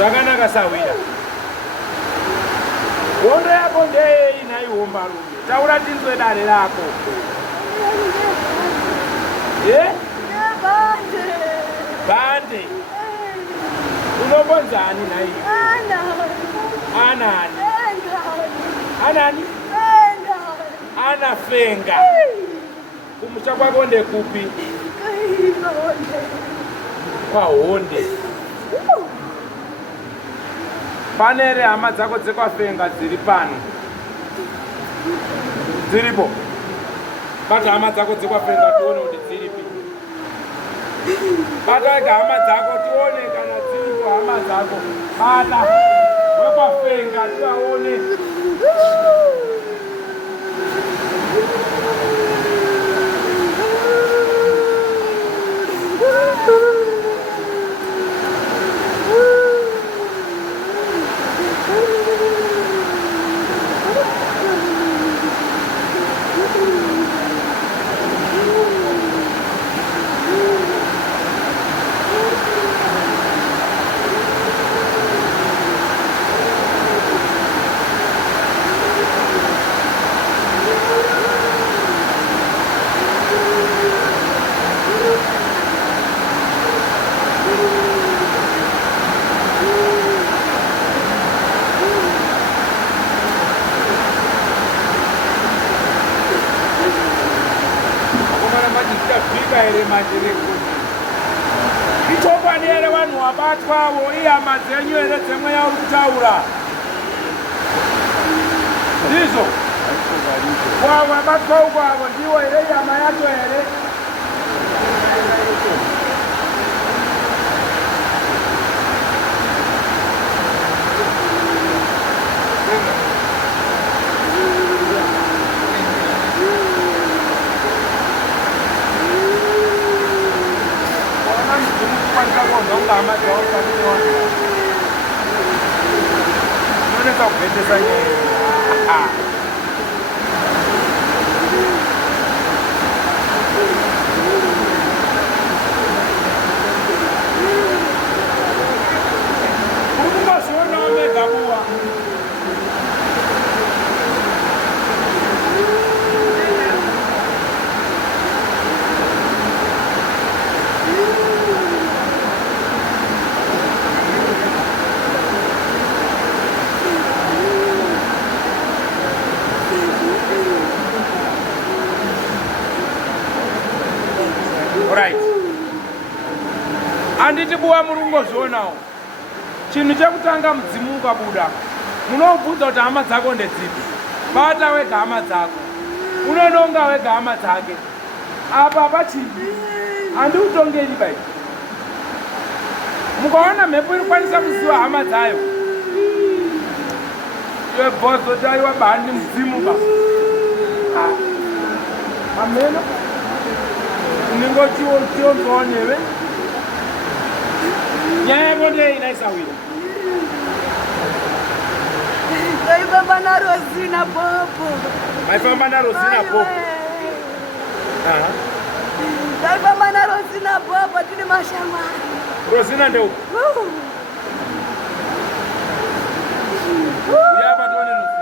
Zvakanaka Sawira. Hondo yako ndei naiomba rume. Taura tinzwe dare rako. Bande. Unobonzani nai? Anani. Anani? Ana Fenga. Kumusha kwako ndekupi? Kwa Honde. Panere hama dzako dzekwaFenga dziri pano. Dziripo. Bata hama dzako dzekwaFenga tione kuti dziripi. Bata hama dzako tione kana dziripo hama dzako. Bata wekwaFenga tiwaone. Ichokwanere vanhu vabatwawo ihama dzenyu here dzemwe yauri kutaura ndizvo kwavo vabatwa ukwavo ndiwo here ihama yacho here Anditi buwa murungo zvonawo. Chinhu chekutanga mudzimu ukabuda. Munobvunza kuti hama dzako ndedzipi. Bata wega hama dzako. Unononga wega hama dzake. apa pachii handiutongeri bai. Mukaona mhepo irikwanisa kuziva hama dzayo iwe bhozo chaiwa bandi mudzimu ba ameno unengochionzwawo newe nyaya yako ndei naisawira taifamba narosina popo. Maifamba narosina popo? Taifamba narosina popo tine mashamwari. Rosina ndeupo? Uyapa tuone Rosina.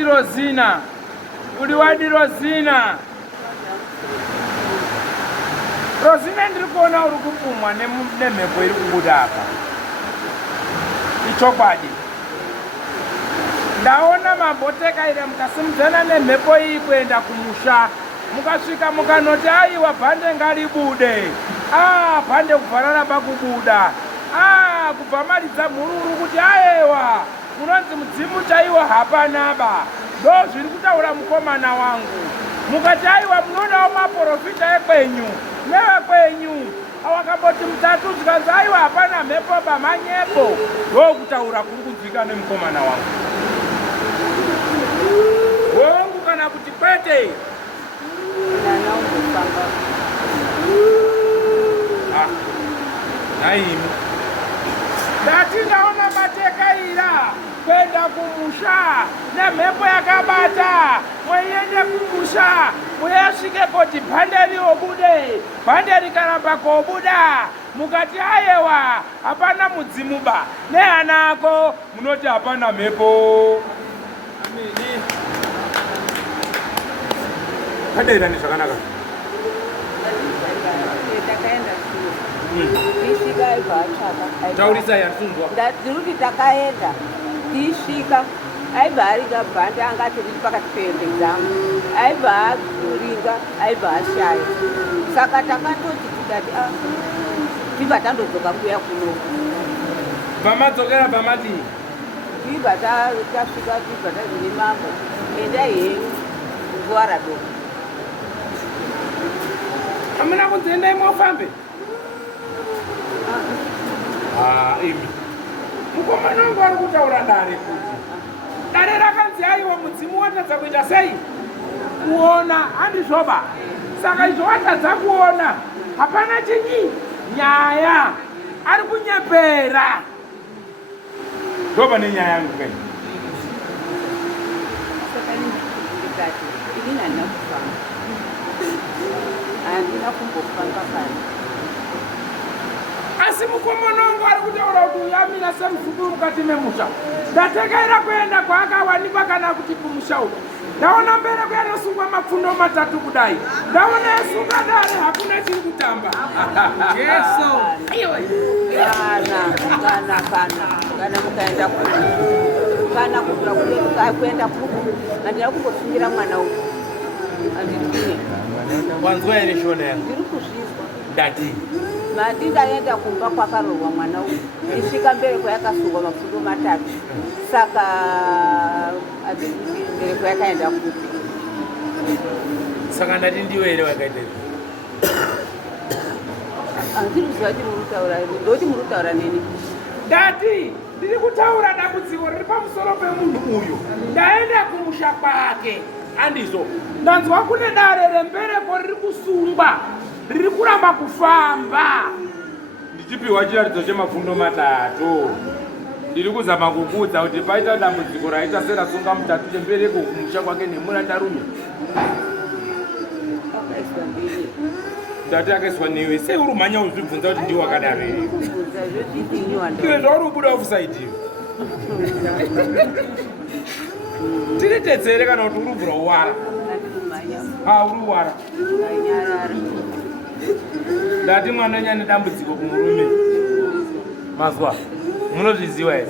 Rosina, uliwadi Rosina. Rosina ndiri kuona uri kupumwa nemhepo iri kubuda apa. Ichokwadi. Ndaona mambotekaira mukasimudzana nemhepo iyi kuenda kumusha. Mukasvika mukanoti aiwa bhande ngaribude. Bhande kubva pakubuda. Kubva maridza mhururu kuti aiwa. Munonzi mudzimu chaiwa hapanaba. Ndo zviri kutaura mukomana wangu. Mukati aiwa munodawo maprofita ekwenyu nevekwenyu. Awakamboti mutatu zvikanzi aiwa hapana mhepo pamanyepo. Ndo kutaura kuri kunzwika nemukomana wangu. Hongu kana kuti kwete. Naimi. Ndati ndaona matekaira kwenda kumusha nemhepo yakabata. Mweende kumusha muyasvike kuti bhande riobude. Bhande rikaramba kobuda mukati ayewa hapana mudzimu ba. Nehana ako munoti hapana mhepo. Amini. Kadaira ni zvakanaka. Taurisa yatsundwa. Ndiri takaenda tisvika aibva aringa bhande angati riri pakati peexamu aibva akuringa aibva ashaya saka takatoti tikati tibva tandodzoka kuya kuno vamadzokera pamadii tibva tasvika tibva tazvine mambo endai henyu nguva radoka hamuna kunzi endai mwafambe imi mukomana wangu ari kutaura dare kuti dare rakanzi aiwa mudzimu watadza kuita sei kuona handizvoba saka izvo watadza kuona hapana chinyi nyaya ari kunyepera ndoba nenyaya yangu kai handina kumbofamba kana asi mukomana wangu ari kutaura kuti uyamina semuzukuru mukati memusha ndatekaira kuenda kwaakawanikwa kana kuti kumusha uku ndaona mbere kuyanosungwa mapfundo matatu kudai ndaona yasunga dare hakuna chiri kutamba yeso kana mukaenda kana kubva kuenda kuku handina kumbosungira mwana uku handidine wanzwa here shona yangu ndiri kuzvizwa ndati mandingaenda kumba kwakarohwa mwana uyu ndisvika mbere kwayakasungwa mapfundo matatu saka mbere kwayakaenda kupi saka ndati ndiwe here wakaita handiri kuziva kuti muritaura ndoti muritaura neni ndati ndiri kutaura dambudziko riri pamusoro pemunhu uyu ndaenda kumusha kwake handizvo ndanzwa kune dare rembereko riri kusungwa riri kuramba kufamba. Ndichipiwa chiratidzo chemafundo matatu. Ndiri kuzama kukuudza kuti paita dambudziko raita serasunga mutatu chembereko kumusha kwake nemurandarume. Ndati akaiswa newe sei uri umhanya uzvibvunza kuti ndiwe wakadaro here? Iwe zvauri kubuda offside iwe. Tiritedzere kana kuti uri kubvura uwara. Uri uwara. Ndati mwana nyane dambudziko kumurume. Mazwa munozviziva here?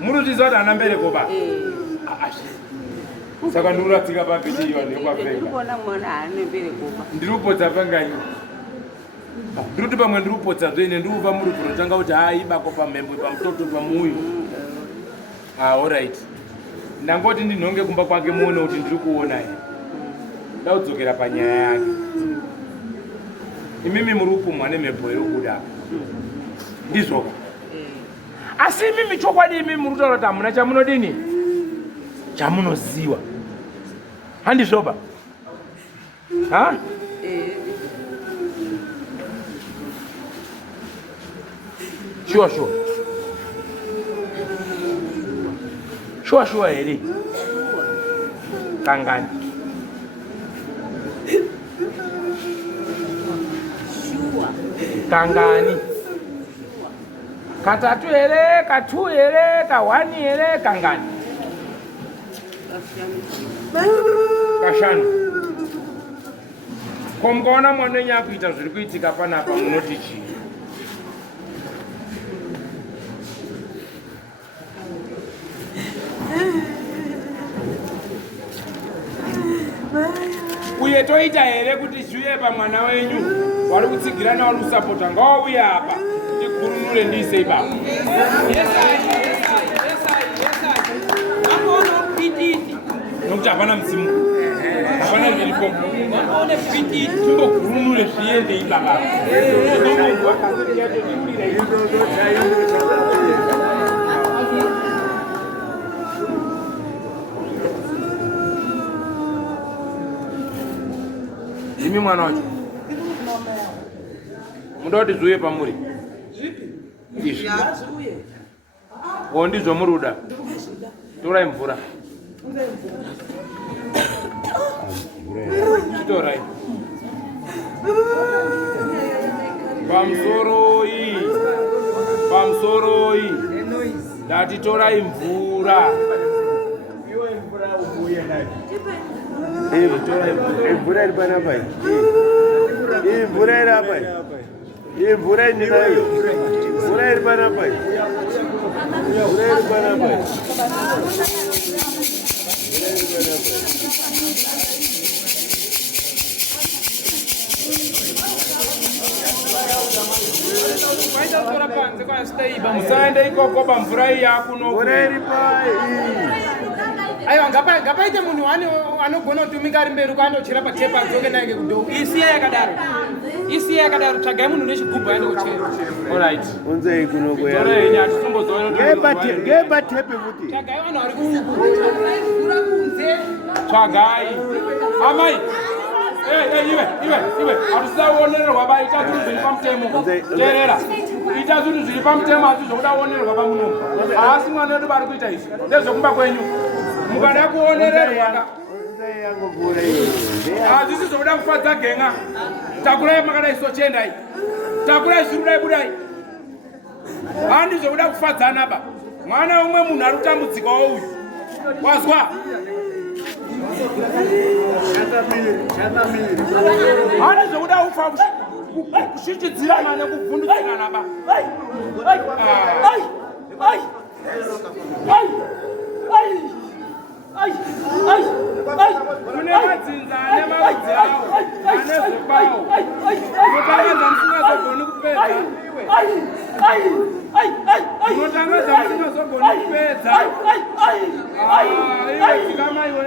Munozviziva kuti haana mbereko ba? Saka ndinoratsika papiti iyo nekwapfeka. Ndiri kupotsa panganyi. Ndiri kuti pamwe ndiri kupotsa zvene ndiri kupa muri kunotanga kuti ibako pamhembwe pamutoto pamuyu. Alright. Ndangoti ndinhonge kumba kwake muone kuti ndiri kuona here. Ndaudzokera panyaya yake. Imimi muri kupumwa nemhepo iri kuda. Ndizvoka. Asi imimi chokwadi imimi muri kutaura kuti hamuna chamunodini? Chamunoziva. Handizvoba? Ha? Sure. Sure here. Kangani. Kangani. Katatu here, katu here, kawani here, kangani. Kashani. Komgona mwana nyakuita zviri kuitika panapa munoti chii? Uye toita here kuti zviuye pamwana wenyu wari kutsigirana wari kusapota ngauye apa tikurunure ndiise ibaba. Yes. Nokuti hapana msimu. Hapana zviripo. Timbokurunure zviende ibaba. Imi mwana wacho. Muda kuti zviuye pamuri. Izvi. Ndizvo muruda. Torai mvura. Chitorai. Pamsoroi. Ndati torai mvura. Mvura iri panapa. Mvura iri apa. Mvura indinayo. Mvura iri panapa. Musaende ikoko pamvura iyi yakuno. Mvura iri pai. Aiwa ngapaite munhu anogona kutumika ari mberi kwaanochera patepa adzoke naye ngekudhoo. Isiya yakadaro tsvagai munhu nechigubhu aende kuchera. Alright. Unzei kuno kwaya. Torei atitombozoona kuti ngepatepe kuti. Tsvagai vanhu vari kunze. Tsvagai. Amai. Iwe. Hatisaonererwa ba ita zvinhu zviri pamutemo. Teerera. Ita zvinhu zviri pamutemo asi zvokuda kuonererwa pamunomu. Asi mwana wedu vari kuita izvi. Ndezvokumba kwenyu. Mukada kuonererwa. Hazvisi zvokuda kufadza genga. Takurai makadai sochiendai. Takurai zvirudai budai. Handi zvokuda kufadzana ba. Mwana umwe munhu ari kutambudzikawo uyu. Wazwa? Handi zvokuda kufa kushichidzira mane kuvhundudzirana ba. Kune madzinza ane mavudzi awo ane zvekwawo. Munotangaza musingazogoni kupedza. Munotangaza musingazogoni kupedza. Iwe chikama iwe.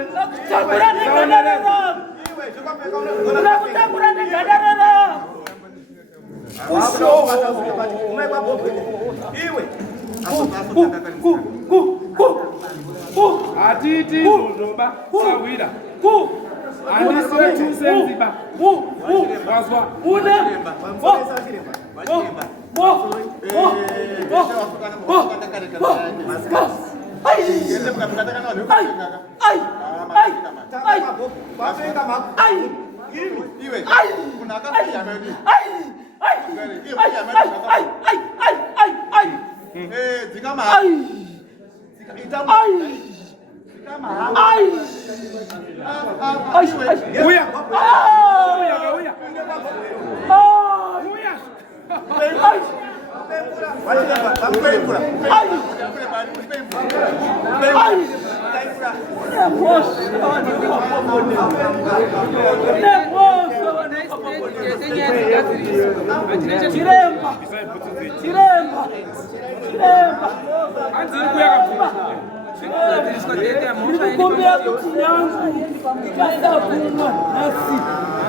Atiti zvoba sawira. andisiwe tusenziba wazwa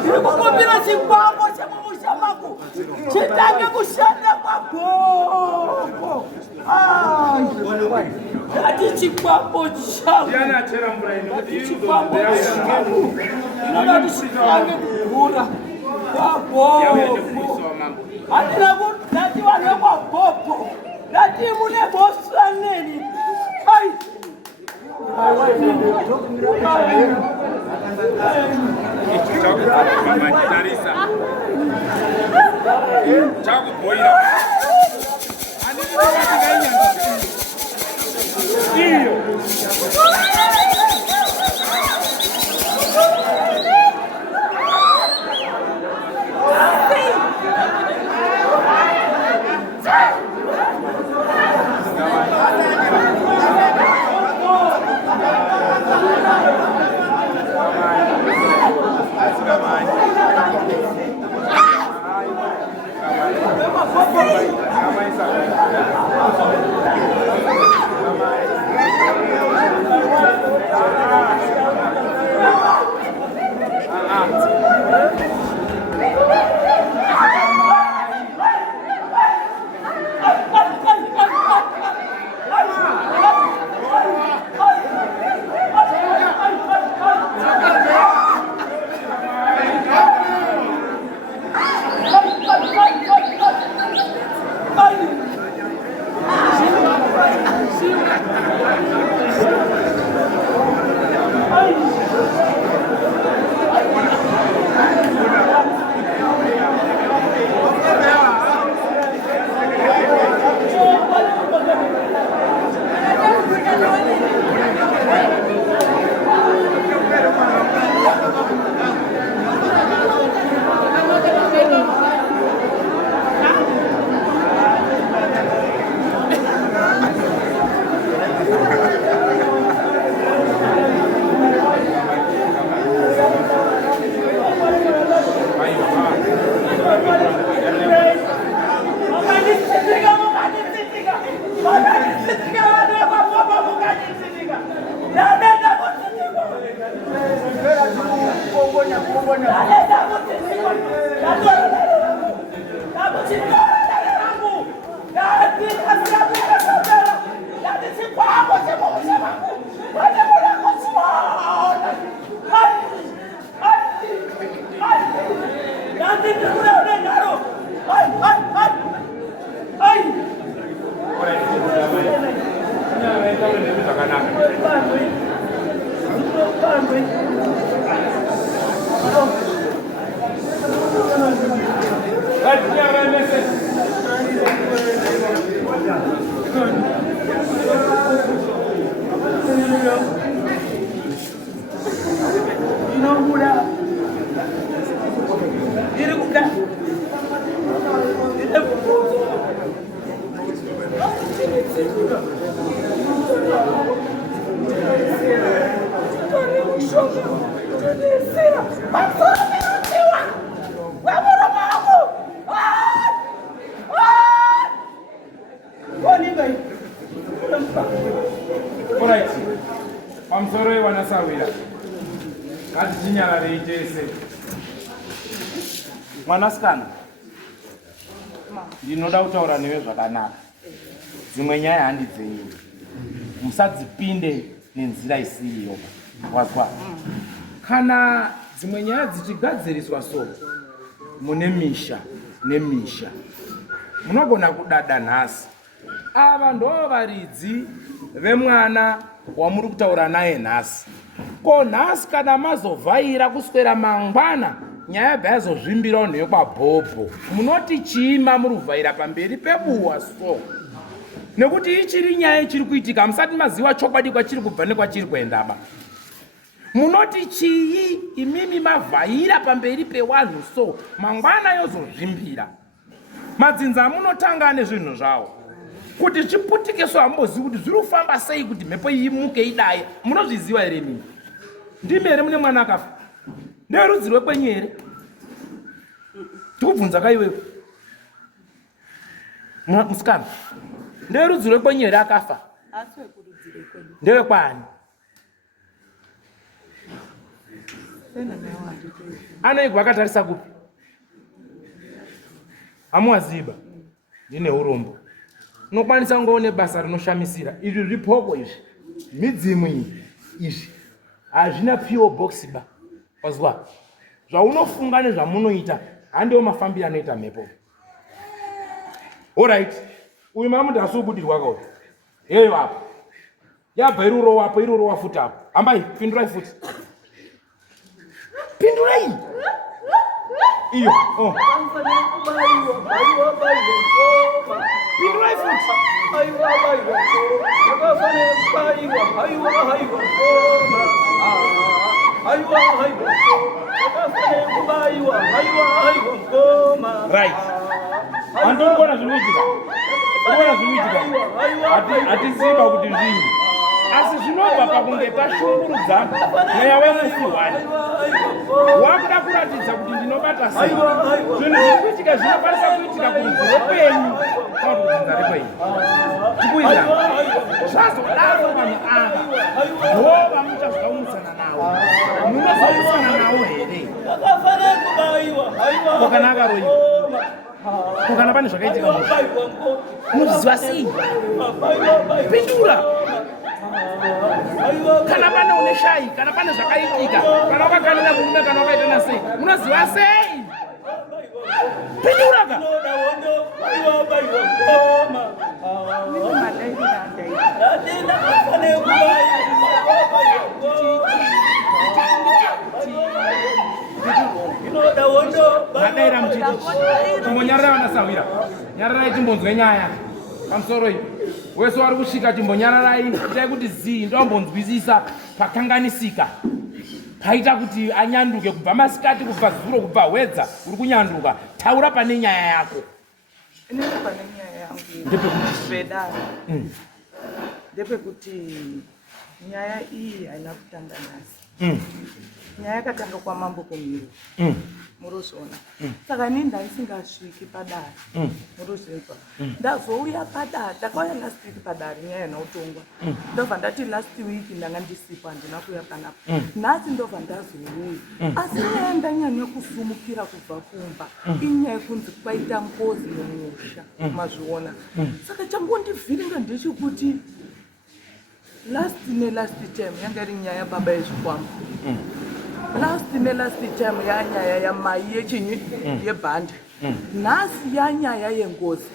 Ndikukumbira chikwambo chemumusha mako chitange kushanda magogo. Dati chikwambo changu, dati chikwambo changu, dati chitange kukura magogo. Dati wane magogo, dati mune bosa neni. Pamsoro wanasawira kati chinyala reitese mwanasikana ndinoda kutaura newe zvakanaka. Dzimwe nyaya handi dzenyu, musadzipinde nenzira isiyo. Wazwa? kana dzimwe nyaya dzichigadziriswa so mune misha nemisha munogona kudada nhasi ava ndo varidzi vemwana wamuri kutaura naye nhasi ko nhasi kana mazovhaira kuswera mangwana nyaya yabva yazozvimbirawo neyokwabhobho munoti chiima muri kuvhaira pamberi pebuwa so nekuti ichiri nyaya ichiri kuitika musati maziva chokwadi kwachiri kubva nekwachiri kuendaba munoti chii imimi mavhaira pamberi pewanhu so mangwana yozozvimbira madzinza amunotanga nezvinhu zvavo kuti zviputike so hambozivi kuti zviri kufamba sei kuti mhepo imuke idai munozviziva here mimi ndimi here mune mwana akafa nderudzi rwekwenyu here tikubvunza kaiwewe musikana nderudzi rwekwenyu here akafa ndewekwani anoigwa akatarisa kupi hamuwaziba ndine urombo unokwanisa kungoone basa rinoshamisira izvi zvipoko izvi midzimu izvi hazvina PO box ba wazwa zvaunofunga nezvamunoita handiwo mafambiro anoita mhepo alright uyu mamundu asiubudirwa kauti heyo apo yabva iruro wapo iruro wafuti apo hambai pindurai futi pindurai iyo pindurai futi right andikona zvinoitika kuona zvinoitika hatiziva kuti zvinyi asi zvinobva pakunge pashungurudza mweya wemusiwani wakuda kuratidza kuti ndinobata sei zvinhu zvirikuitika zvinokwanisa kuitika kurudzi rwekwenyu kana kuti kudzinza rekwenyu tikuita zvazodaro vanhu ava ndo vamuchazvaumusana nawo munozaumusana nawo here kokana akaroiwa kokana pane zvakaitika munozviziva sei pindura kana pane une shai kana pane zvakaitika kana wakakanira murume kana wakaitana sei unoziva sei pinduraka madaira muchiti chimbonyarara vanasawira nyararai chimbonzwe nyaya pamusoro iyi wese wari kusvika chimbonyararai itai kuti zii ndoambonzwisisa pakanganisika paita kuti anyanduke kubva masikati kubva zuro kubva hwedza uri kunyanduka taura pane nyaya yako inenge pane nyaya yangu zvedaro ndepekuti nyaya iyi haina kutanga nhasi nyaya yakatanga kwamambo kumiro murozviona saka ini ndaisingasviki padare murozvinzwa ndazouya padare ndakauya last week padare nyaya inautongwa ndobva ndati last week ndanga ndisipo handina kuuya panapa nhasi ndobva ndazouya asi nyaya ndanyanya kusumukira kubva kumba inyaya yekunzi kwaita ngozi mumusha mazviona saka chambondivhiringa ndechekuti last time yanga iri nyaya baba yezvikwama last time yanyaya yamai yechinyi yebhandi nhasi yanyaya yengozi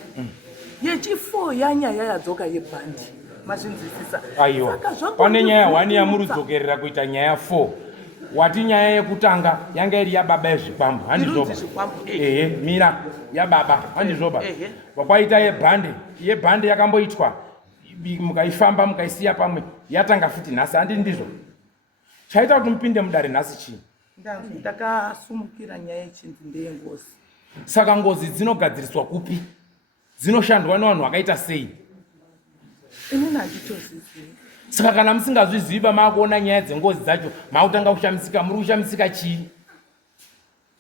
yechi4 yanyaya yadzoka yebhandi mazvinzwisisa aiwa pane nyaya 1 yamurudzokerera kuita nyaya 4 wati nyaya yekutanga yanga iri yababa yezvikwambo handizvoba ehe mira yababa handizvoba wakwaita yebhandi yakamboitwa mukaifamba mukaisiya pamwe yatanga futi nhasi handii ndizvo chaita kuti mupinde mudare nhasi chii ndakasumukira nyaya yechinzi ndeyengozi saka ngozi dzinogadziriswa kupi dzinoshandwa nevanhu vakaita sei inini handitozizivi saka kana musingazviziva maakuona nyaya dzengozi dzacho maakutanga kushamisika muri kushamisika chii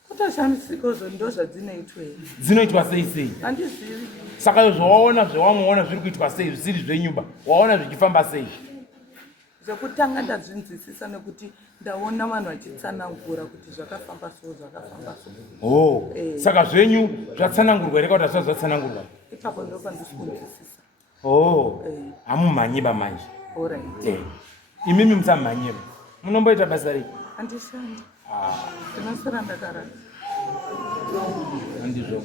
kutashamisikozo ndo zvadzinoitwa here dzinoitwa sei sei handizivi saka zvawaona zvawamaona zviri kuitwa sei zvisiri zvenyumba waona zvichifamba sei zvekutanga ndazvinzwisisa nekuti ndaona vanhu vachitsanangura kuti zvakafamba so saka zvenyu zvatsanangurwa here kuti hazvisati zvatsanangurwa ipapo ndopa ndisikunzwisisa hamumhanyiba manje alright imimi musamhanyira munomboita basa rei Handishandi. Ndinasara ndakarara. Handizvo.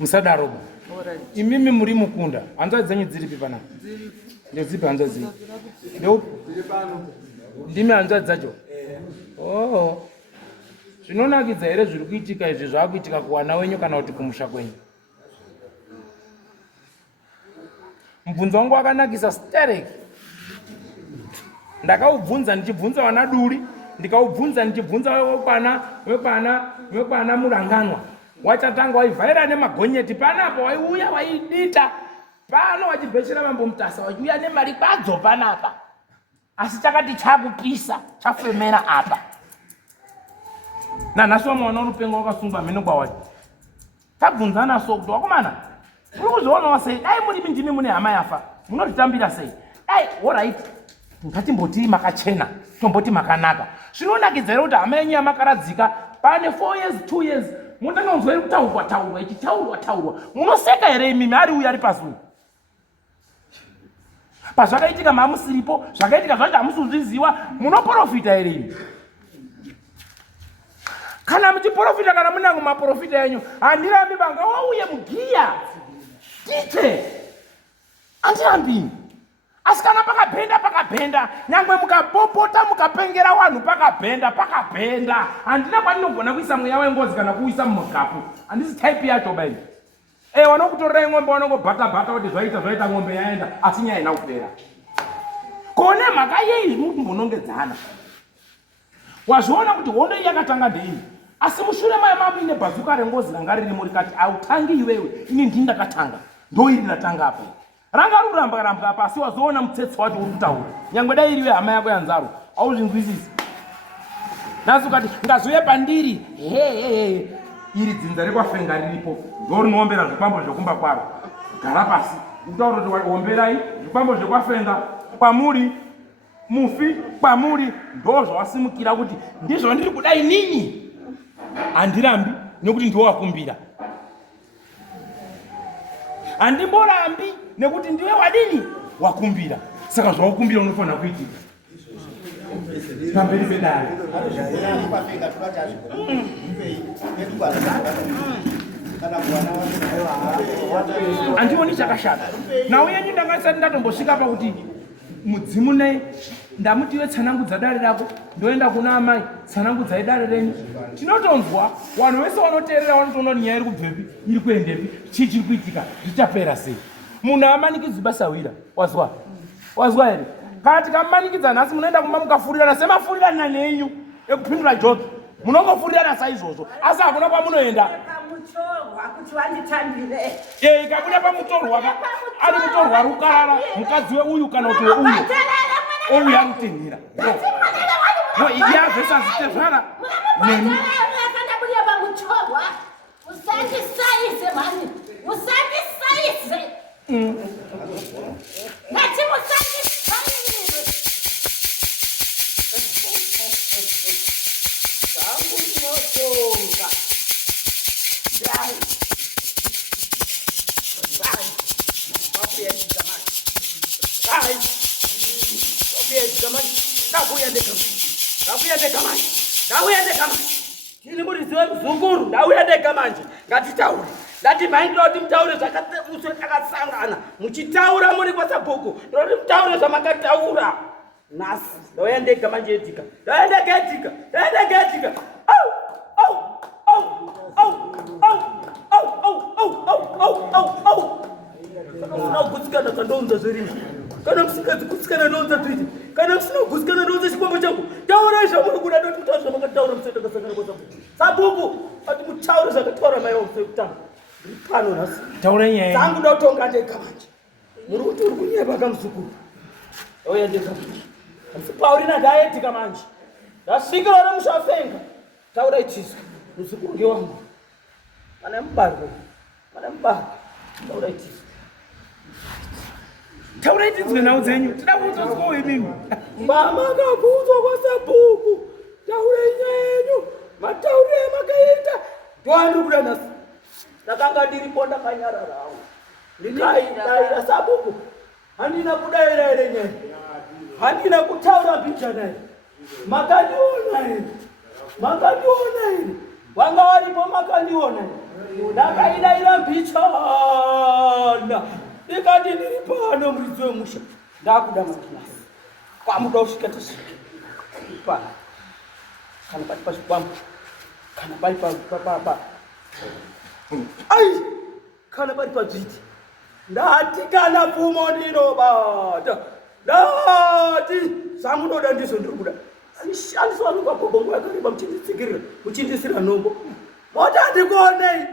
Musadaro. Alright. Imimi muri mukunda. Hanzva dzenyu dziripi pana? Ndedzipi hanzva dzenyu? Ndimi hanzva dzacho. Oh. Zvinonakidza here zviri kuitika izvi zvakuitika kuwana wenyu kana kuti kumusha kwenyu? Mubvunzo wangu wakanakisa stereki. Ndakaubvunza ndichibvunza wana duri, ndikaubvunza ndichibvunza wepana muranganwa. Wachatanga waivhaira nemagonyeti panapa waiuya waidita. Pano wachibheshera mambo mutasa wachiuya nemari kwadzo panapa. Asi chakati chakupisa, chafemera apa. Nanhasi wamwana unopenga wakasungwa mhino kwawacho. Tabvunzana so kuti wakomana. Uri kuzvionawo sei? Dai muri ndimi mune hama yafa. Munotitambira sei? Dai, alright. Ngatimboti makachena, tomboti makanaka. Zvinonakidza here kuti hama yenyu yamakaradzika pane 4 years, 2 years. Munotanga kunzwa kutaurwa ichitaurwa. Munoseka here imimi ari uya ari pasi. Pazvakaitika mamusiripo, zvakaitika zvacho hamusuzviziva, munoprofita here imi. Kana muchiprofita kana munango maprofita yenyu, handirambi banga wauye mugiya. Tite. Handirambi. Asi kana pakabhenda, nyangwe mukapopota mukapengera vanhu pakabhenda. Handina kwaninogona kuisa mweya wengozi kana kuisa mumugapu. Handisi type yacho bayi. Wanokutorera ng'ombe wanongobhata kuti zvaita ng'ombe yaenda, asi nyaya ina kupera. Kone mhaka yei kuti munongedzana. Wazviona kuti hondo yakatanga ndeini. Asi mushure mayo ine bhazuka rengozi ranga riri muri kati autangi iwewe, ini ndini ndakatanga. Ndoiri ndatanga apa. Ranga ruramba apa asi wazoona mutsetse wacho uri kutaura. Nyangwe dai iriwe hama yako yanzaro, auzvinzwisisi. Nazi ukati ngazuye pandiri, iri dzinza rekwafenga riripo. Ndorinowombera zvikwambo zvekumba kwaro. Gara pasi. Utaura kuti womberai zvikwambo zvekwafenga kwamuri mufi kwamuri ndo zvawasimukira kuti ndizvo ndiri kudai ninyi. Handirambi nekuti ndiwo wakumbira. Handimborambi nekuti ndiwe wadini wakumbira. Saka zvawakumbira unofanira kuitika. Pamberi pedare. Andioni chakashata. Nawe yenyu ndakasati ndatombosvika pakuti mudzimu nei ndamutiwe tsanangudza dare rako ndoenda kuna amai tsanangudzai dare renyu. Tinotonzwa vanhu vese vanoteerera vanotoona nyaya iri kubvepi iri kuendepi chii chiri kuitika zvichapera sei. Munhu amanikidzwi basa wira. Wazwa here? Kana tikamanikidza nhasi munoenda kumba mukafurirana semafurirana nenyu ekupindura jobi. Munongofurirana saizvozvo asi hakuna kwamunoenda. Ikabuda pamutorwa ari mutorwa rukarara mukadzi weuyu kana kuti weuyu ouya rutinhira. Yavhesa zitezvara nemi. Ngatitaure. Ndatimhaindira kuti mutaure zvakatsangana. Muchitaura muri kwasabhuku. Ndoti mutaure zvamakataura. Nhasi ndauya ndega manje etika. Kana kugutsikana kandounza zverino. Kana musingadzi kugutsikana ndounza tuite. Kana musina kugutsikana ndounza chikwambo changu. Taurai zvamuri kuda ndoti mutaure zvamakataura musenda kasangana kwasabhuku. Sabhuku ati mutaure zvakataura mai vangu sekutanga. Pano nhasi. Taura nyaya dzangu ndotonga ndega manje. Muri kuti uri kunyepa kamuzukuru. Ndauya ndega manje. Asi Paurina ndaetika manje. Ndasvikira nemushafenga. Taura ichiska. Muzukuru ngewangu. Mana mubarwa. Taura ichiska. Taura ichiska nawo dzenyu. Tida kuzotswa imimi. Mama kabudzwa kwasabhuku. Taura yenyu. Mataure makaita. Ndwandi kuda nhasi. Ndakanga ndiripo ndakanyararawo. Ndikaida sabhuku. Handina kudaira ere nyaya. Handina kutaura mbicha naye. Makandiona ine wanga walipo makandiona ndakaida ila mbichana ndikati ndiri pano muridzi wemusha ndakuda makinasi kwamuda usvika tisvike pana kana pati pazvikwambo kana pari ai kana pari padzviti ndati kana pfumo ndinobata ndati zvamunoda ndizvo ndiri kuda anishandiswa nokwagogongo yakareba muchindisira nhombo mota ndikuonei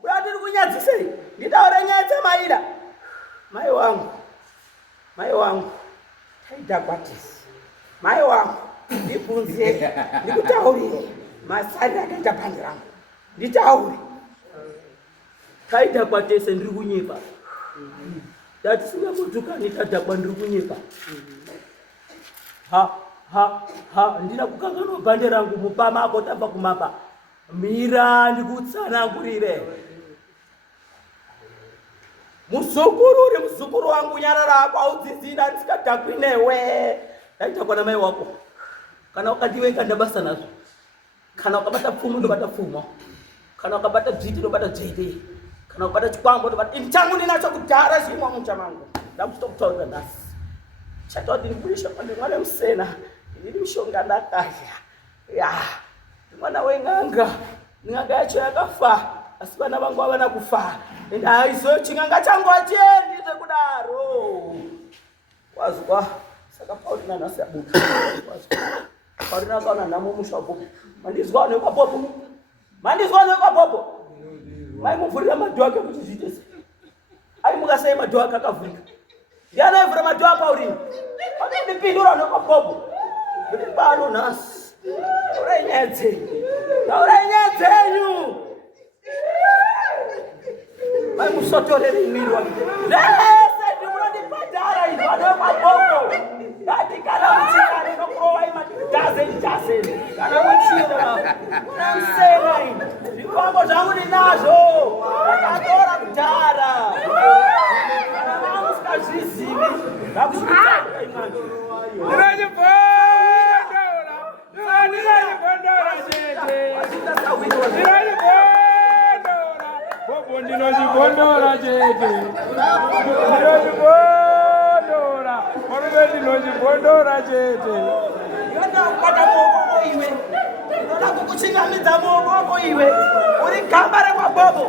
buda ndiri kunyadzisei nditaure nyaya dzamaida mai wangu taitakwatisi mai wangu ndibvunze ndikutaurire masari akaita bhandi rangu nditaure taitakwatese ndiri kunyepa ndatisingamotukani tadhakwa ndiri kunyepa ndina kukanganwa bhande rangu mupamako tabva kumapa mira ndikutsanangurire muzukuru wangu nyara rako audzidzira ndisikadhakwi newe ndaitakwa namai wako kana ukadiweka ndabasa nazvo kana ukabata pfumo ndobata pfumo kana ukabata dziti ndobata dziti kana ukabata chikwambo ndobata ini changu ndinacho kudhara zvimwa mucha mangu ndakuchitokutaurira nhasi chatoti ndikurisha pande mwana musena ndiri mishonga ndakaya mwana weng'anga yacho yakafa asi vana vangu havana kufa ende haizo ching'anga changu hachiendite kudaro wazwa saka paurina nhasi yabuda paurina akaona nhamo mushapo mandizwa nekwapopo maimuvhurira madho ake kuti zviite sei aimuka sei madho ake akavhurika ndiani aivhura madho apaurina ndipindura nekwapopo kuti pano nhasi taurai nyaya dzenyu vaimusotorere mwiri wake vese ndimunondibhadhara izvo anokwapopo ngati kana muchikani nokurovai madhazeni kana muchina munamsena ini zvikwambo zvangu ndinazvo akatora kudhara kana vamusikazvizivi ngakusvitsaika imwani ndinozvibondora chete ndinokubata muoko iwe ndinoda kukuchingamidza muoko iwe uri gamba rekwabobo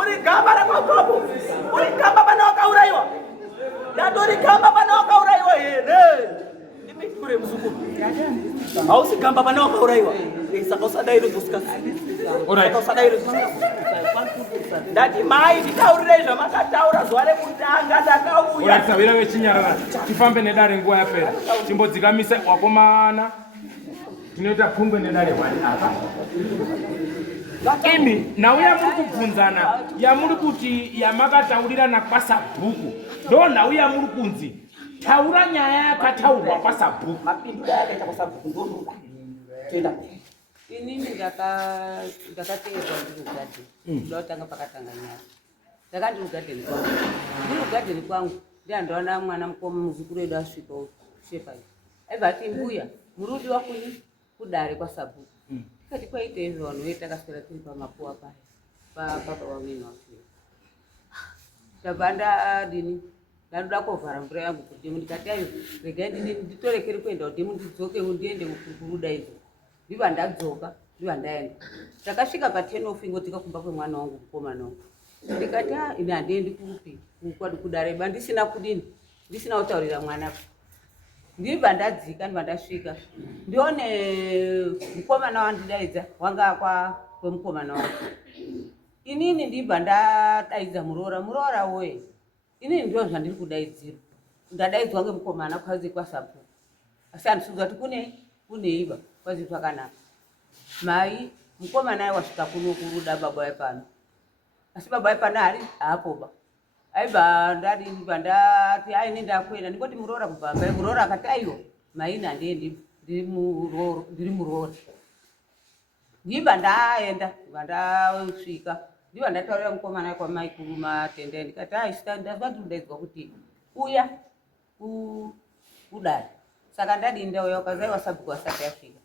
uri gamba pana wakaurayiwa ndatori gamba pana wakaurayiwa here ndipindure muzukuru hausi gamba pana wakaurayiwa saka usadairozosika ndati mai nditaurire zvamakataura zuva rekutanga ndakauya uratisa vechinyarara tifambe nedare nguva yapera timbodzikamise wakomana tinoita pfungwe nedare wani apa imi nhau yamuri kubvunzana yamuri kuti yamakataurirana kwasabhuku ndo nhau yamuri kunzi taura nyaya yakataurwa kwasabhuku mapindura yakaita kwasabhuku ndoruda toenda inini ndakateerwa ndiri ugadheni ndoda kutanga pakatanga nyaya ndakandiri ugadheni kwangu ndiri ugadheni kwangu ndiandoona mwana mukoma muzukuru wedu asvika shepa aibva ati mbuya murudi wakuni kudare kwasabhuku tikati kwaite izvo vanhu vedu takaswera tiri pamapuwa paya papapa wamweni wafira ndabva ndadini ndandoda kovhara mvura yangu kudhimu ndikati ayo regai nditorekeri kuenda kudhimu ndidzoke ndiende kuruda izvo ndiva ndadzoka ndiva ndaenda takasvika pa10 ofingotika kumba kwemwana wangu mukomana wangu ndikati ini handiendi kupi kudareba ndisina kudini ndisina kutaurira mwana ndibva ndadzika ndibva ndasvika ndione mukomana wandidaidza wanga kwemukomana wangu inini ndibva ndadaidza muroora woye inini ndo zvandiri kudaidzirwa ndadaidzwa ngemukomana kwazi kwasabhuku asi handisudza kuti kuneiba kwazi zvakanaka mai mukomana ai wasvika kuno kuruda baba wepano asi baba wepano hari haapoba aibva ndadinibva ndati aine ndakwenda ndingoti muroora kubvambai muroora akati aiwa maini handiendi ndiri muroora ndibva ndaenda ndibva ndasvika ndibva ndataurira mukomana kwamai kumatende ndikati ndazva ndiri kudaidzwa kuti uya kudare Saka ndadini ndauya ukazaiwa Sabhuku asati asvika.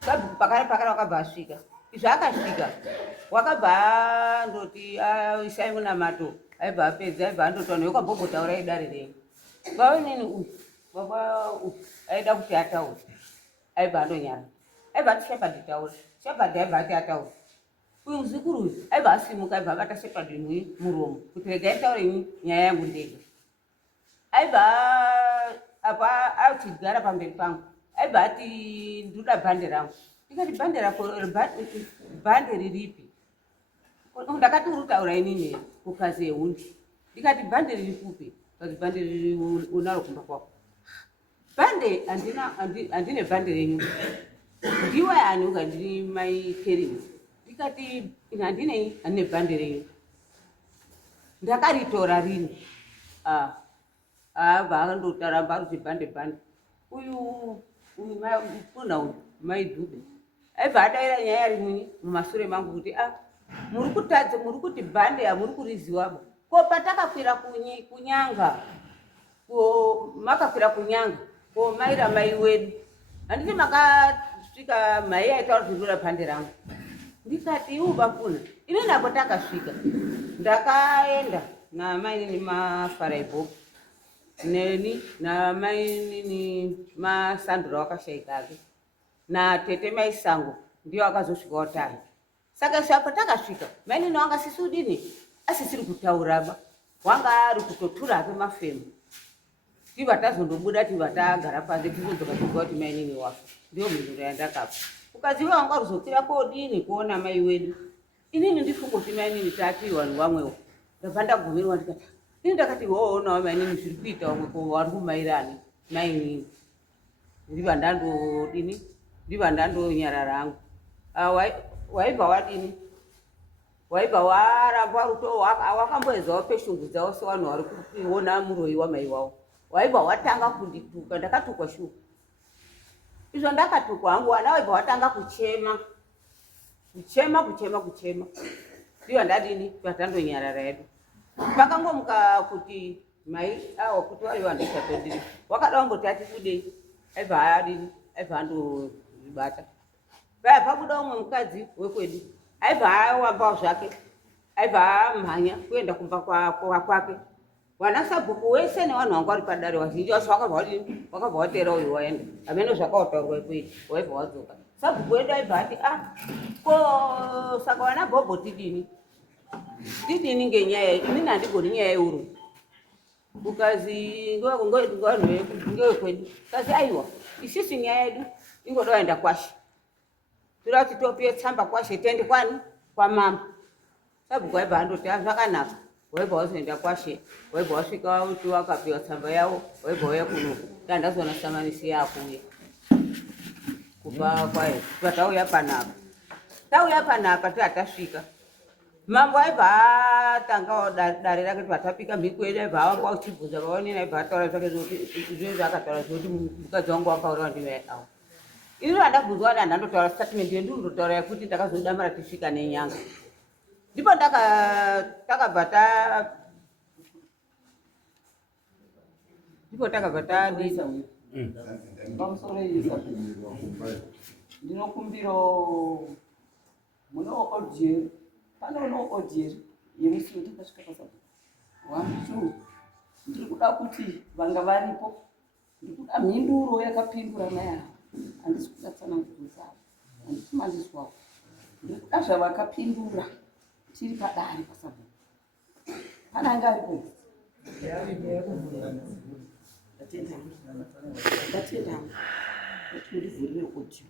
Sabhuku pakare wakabva asvika. Izvo akasvika wakabva ndoti isai munamato. Aibva apedza aibva andotona wakambombotaura idare renyu. Ngaonini uyu baba aida kuti ataure. Aibva andonyara. Aibva ati Shepherd taura. Shepherd aibva ati ataure. Uyu muzukuru uyu aibva asimuka aibva abata Shepherd muromo kuti regai taure nyaya yangu ndega. Aibva apa achigara pamberi pangu. Aibva ati ndoda bhande rangu. Ndikati bhande rako bhande riripi? Ndakati uritaura inini kukazi yehundi. Ndikati bhande riri kupi? Kuti bhande riri unaro kumba kwako. Bhande handine bhande renyu. Ndiwe ani ukandiri mai Kerini. Ndikati handine bhande renyu. Ndakaritora rini. Vandotaramba kuti bhande. Uyu mai Dhube. Aibva adaira nyaya rimwe mumashure mangu kuti muri kutadza, muri kuti bhande hamuri kuriziwaba. Ko patakakwira kunyanga. Makakwira kunyanga. Ko maira mai wedu. Handiti makasvika mai aitaura kuti ndoda bhande rangu. Ndikati bafuna. Ini napo takasvika. Ndakaenda namai nini maFarai Bob. Neni namai nini maSandra wakashaikake. Na tete maisango ndio akazosvika watani. Saka shapa takasvika mai nini wanga sisudini asisiri kutauraba. Wanga ari kutotura ape mafemu. Tiva tazondobuda tiva tagara panze tizodzoka kuti mai nini wafa. Ndio mhinduro yandakapa. Ukaziva wanga kuzokira kodini kuona mai wedu. Inini ndifungo kuti mai nini tati vanhu vamwewo. Ndabva ndagumirwa ndikati ini ndakati woona mai nini zviri kuita vamwe ko vari kumairani mai nini. Ndiva ndandonyarara hangu. Waibva wadini? Waibva waramba ruto wakamboedzawo peshungu dzawo sevanhu vari kuona muroyi wamai wavo. Waibva watanga kundituka, ndakatukwa shuka. Izvo ndakatukwa hangu wana waibva watanga kuchema. Ndiva ndadini vatandonyarara yedu. Pakangomuka kuti mai kuti vari vanhu isatodiri. Wakada wangoti ati kudei. Aibva adini? Aibva andozvibata. Pabuda umwe mukadzi wekwedu. Aibva awambawo zvake. Aibva amhanya kuenda kumba kwake. Wana Sabhuku wese nevanhu vanga vari padare vazhinji vacho wakabva watera uyu waenda. Hamene zvakautaurwa ikwedu. Waibva wadzoka. Sabhuku wedu aibva ati ko saka wana Bhobho tidini? Tidini ngenyaya inini handigoni nyaya yeurombo. Ukazi ngewekwedu. Kazi aiwa isisi nyaya yedu ingoda waenda kwashe. Turati topiye tsamba kwashe tende kwani? Kwa mama. Sabhuku waibva andoti zvakanaka. Waibva wazoenda kwashe. Waibva wasvika uti wakapiwa tsamba yavo. Waibva uya kunoku. Ndandazona samanisi yako uye. Kubva kwayo. Tauya panapa tatasvika. Mambo aibva atanga dare rake patapika mhiku yedu aibva wanga uchibvunza vaonini aibva ataura zvake zvozvo zvakataura zvoti mukadzi wangu wakaurawa ndiwe awo. Ini handabvunzwa wani handandotaura statement yendinondotaura yekuti ndakazodamara tisvika nenyanga. Ndipo takabva tadisa pamusoro isa. Ndinokumbiro muno audio. Panono audio yemusi ndakasvika paSabhuku. 1 2 ndiri kuda kuti vanga varipo. Ndiri kuda mhinduro yakapindura nyaya. Handisi kuda tsanangudza. Handisi maziswawo. Ndiri kuda zvavakapindura tiri padare paSabhuku. Pananga aripo. Ndatenda. Ndivhurire audio.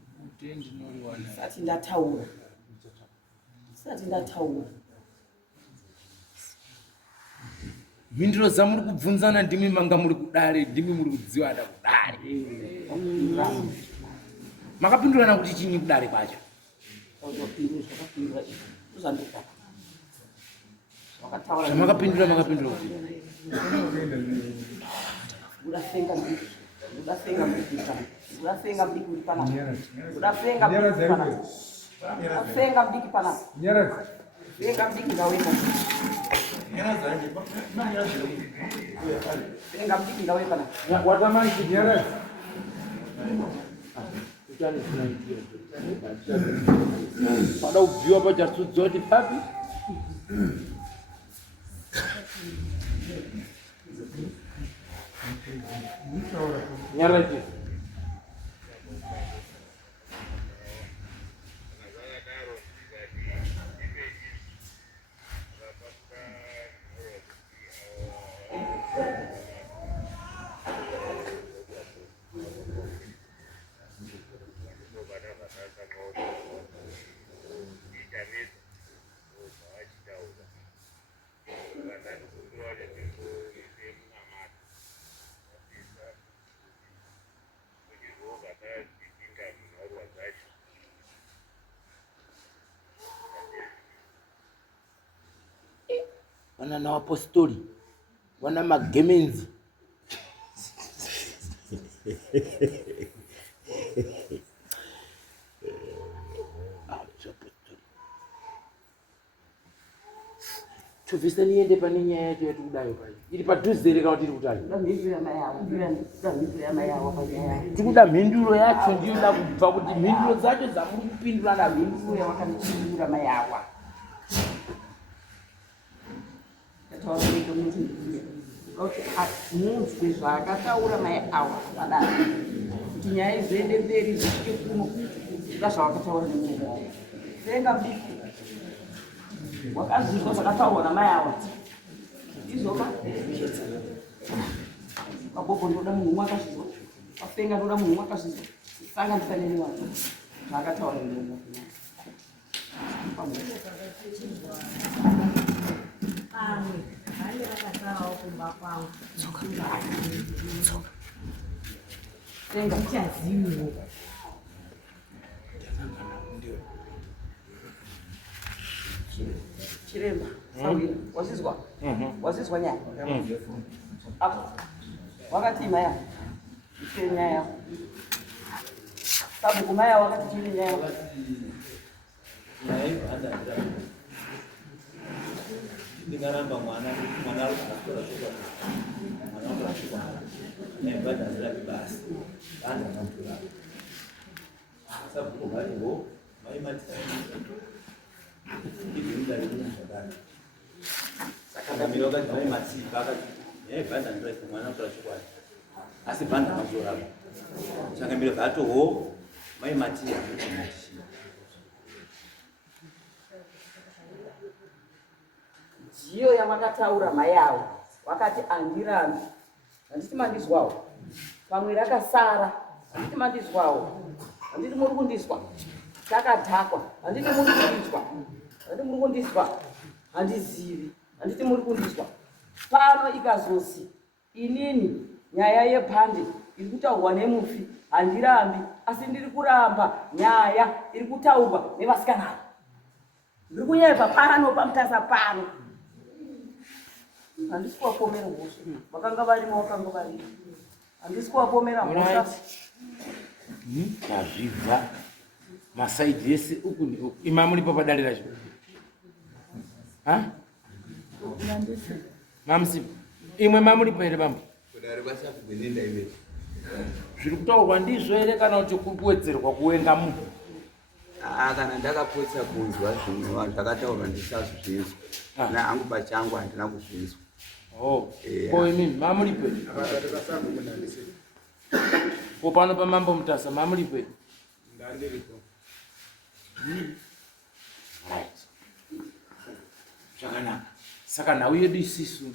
Sati ndataura. Mhinduro dzamuri kubvunzana ndimi manga muri kudare, ndimi muri kudziwana kudare. Makapindurana kuti chinyi kudare kwacho? Makapindura kuti Asenga mdiki pana. Senga mdiki ngaweka. Senga mdiki ngaweka. Watamani kinyere. pada ubviwa pachasudzoti papi nyaraiti wana na apostoli wana magemenzi chovisa niende pane nyaya yacho yatikudayo pai iri padhuze here kana kuti iri kutali tikuda mhinduro yacho ndiyoda kubva kuti mhinduro dzacho dzamuri kupindura na mhinduro yavakandipindura mai awa munzwi zvaakataura mai awa vadaro kuti nyaya izoende mberi zvisvike kuno ngazvavakataura nemunhu senga mbiki wakazvizwa zvakataurwa namai awa izoka mabobo ndoda munhu umwe akazvizwa wafenga ndoda munhu umwe akazvizwa sanganisa nenewana zvaakataura nemunhu chiremba sawira wazizwa nyaya apo wakati maya nyaya sabu kumaya wakati chini nyaya ndikaramba mwana akakura chokwadi mwana wakura chokwadi naibhadhazirapi basi banda nakura sabhuko baliwo maimatizaiiiudaiuakati sakangamira wakati maimatsipa akati yaibhadhanzirapi mwana wakura chokwadi asi banda nakurapo changamiro zvatowo maimatiya matishia dziyo yavakataura mai avo wakati andirambi handiti mandizwawo pamwe rakasara handiti mandizwawo handiti muri kundiswa takadhakwa handiti muri kundiswa handiti muri kundiswa handizivi handiti muri kundiswa pano ikazozi inini nyaya yepande iri kutaurwa nemufi handirambi asi ndiri kuramba nyaya iri kutaurwa nevasikanavo ndiri kunyeva pano pamutasa pano handisi kuwapomera hosha vakanga varimo vakanga varimo handisi kuwapomera hosha azvibva masaidhi ese uku neuku ima mulipo padare racho mamusipo imwe mamulipo here bambo zviri kutaurwa ndizvo here kana kuti kuri kuwedzerwa kuwenga munhu kana ndakapotsa kunzwa zvinhu zvakataurwa ndisazvizwa na hangu pachangu handina kuzvizwa ko imimi mamulipo ko pano pamambo mutasa mamulipo zvakanaka saka nhau yedu isisu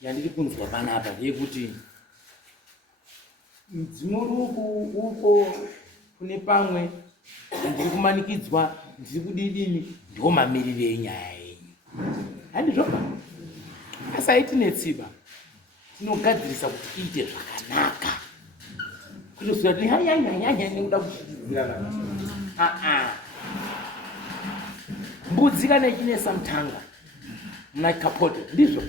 yandiri kunzwa panapa yekuti mdzimuruku uko kune pamwe ndiri kumanikidzwa ndiri kudidini ndo mamirire enyaya yenyu handizvoba asi aitine tsiba tinogadzirisa kuti iite zvakanaka kutoziva kuti hanyanyanyanya nekuda kuchidzirana mbudzi kana ichinesa mutanga muna kapoto ndizvo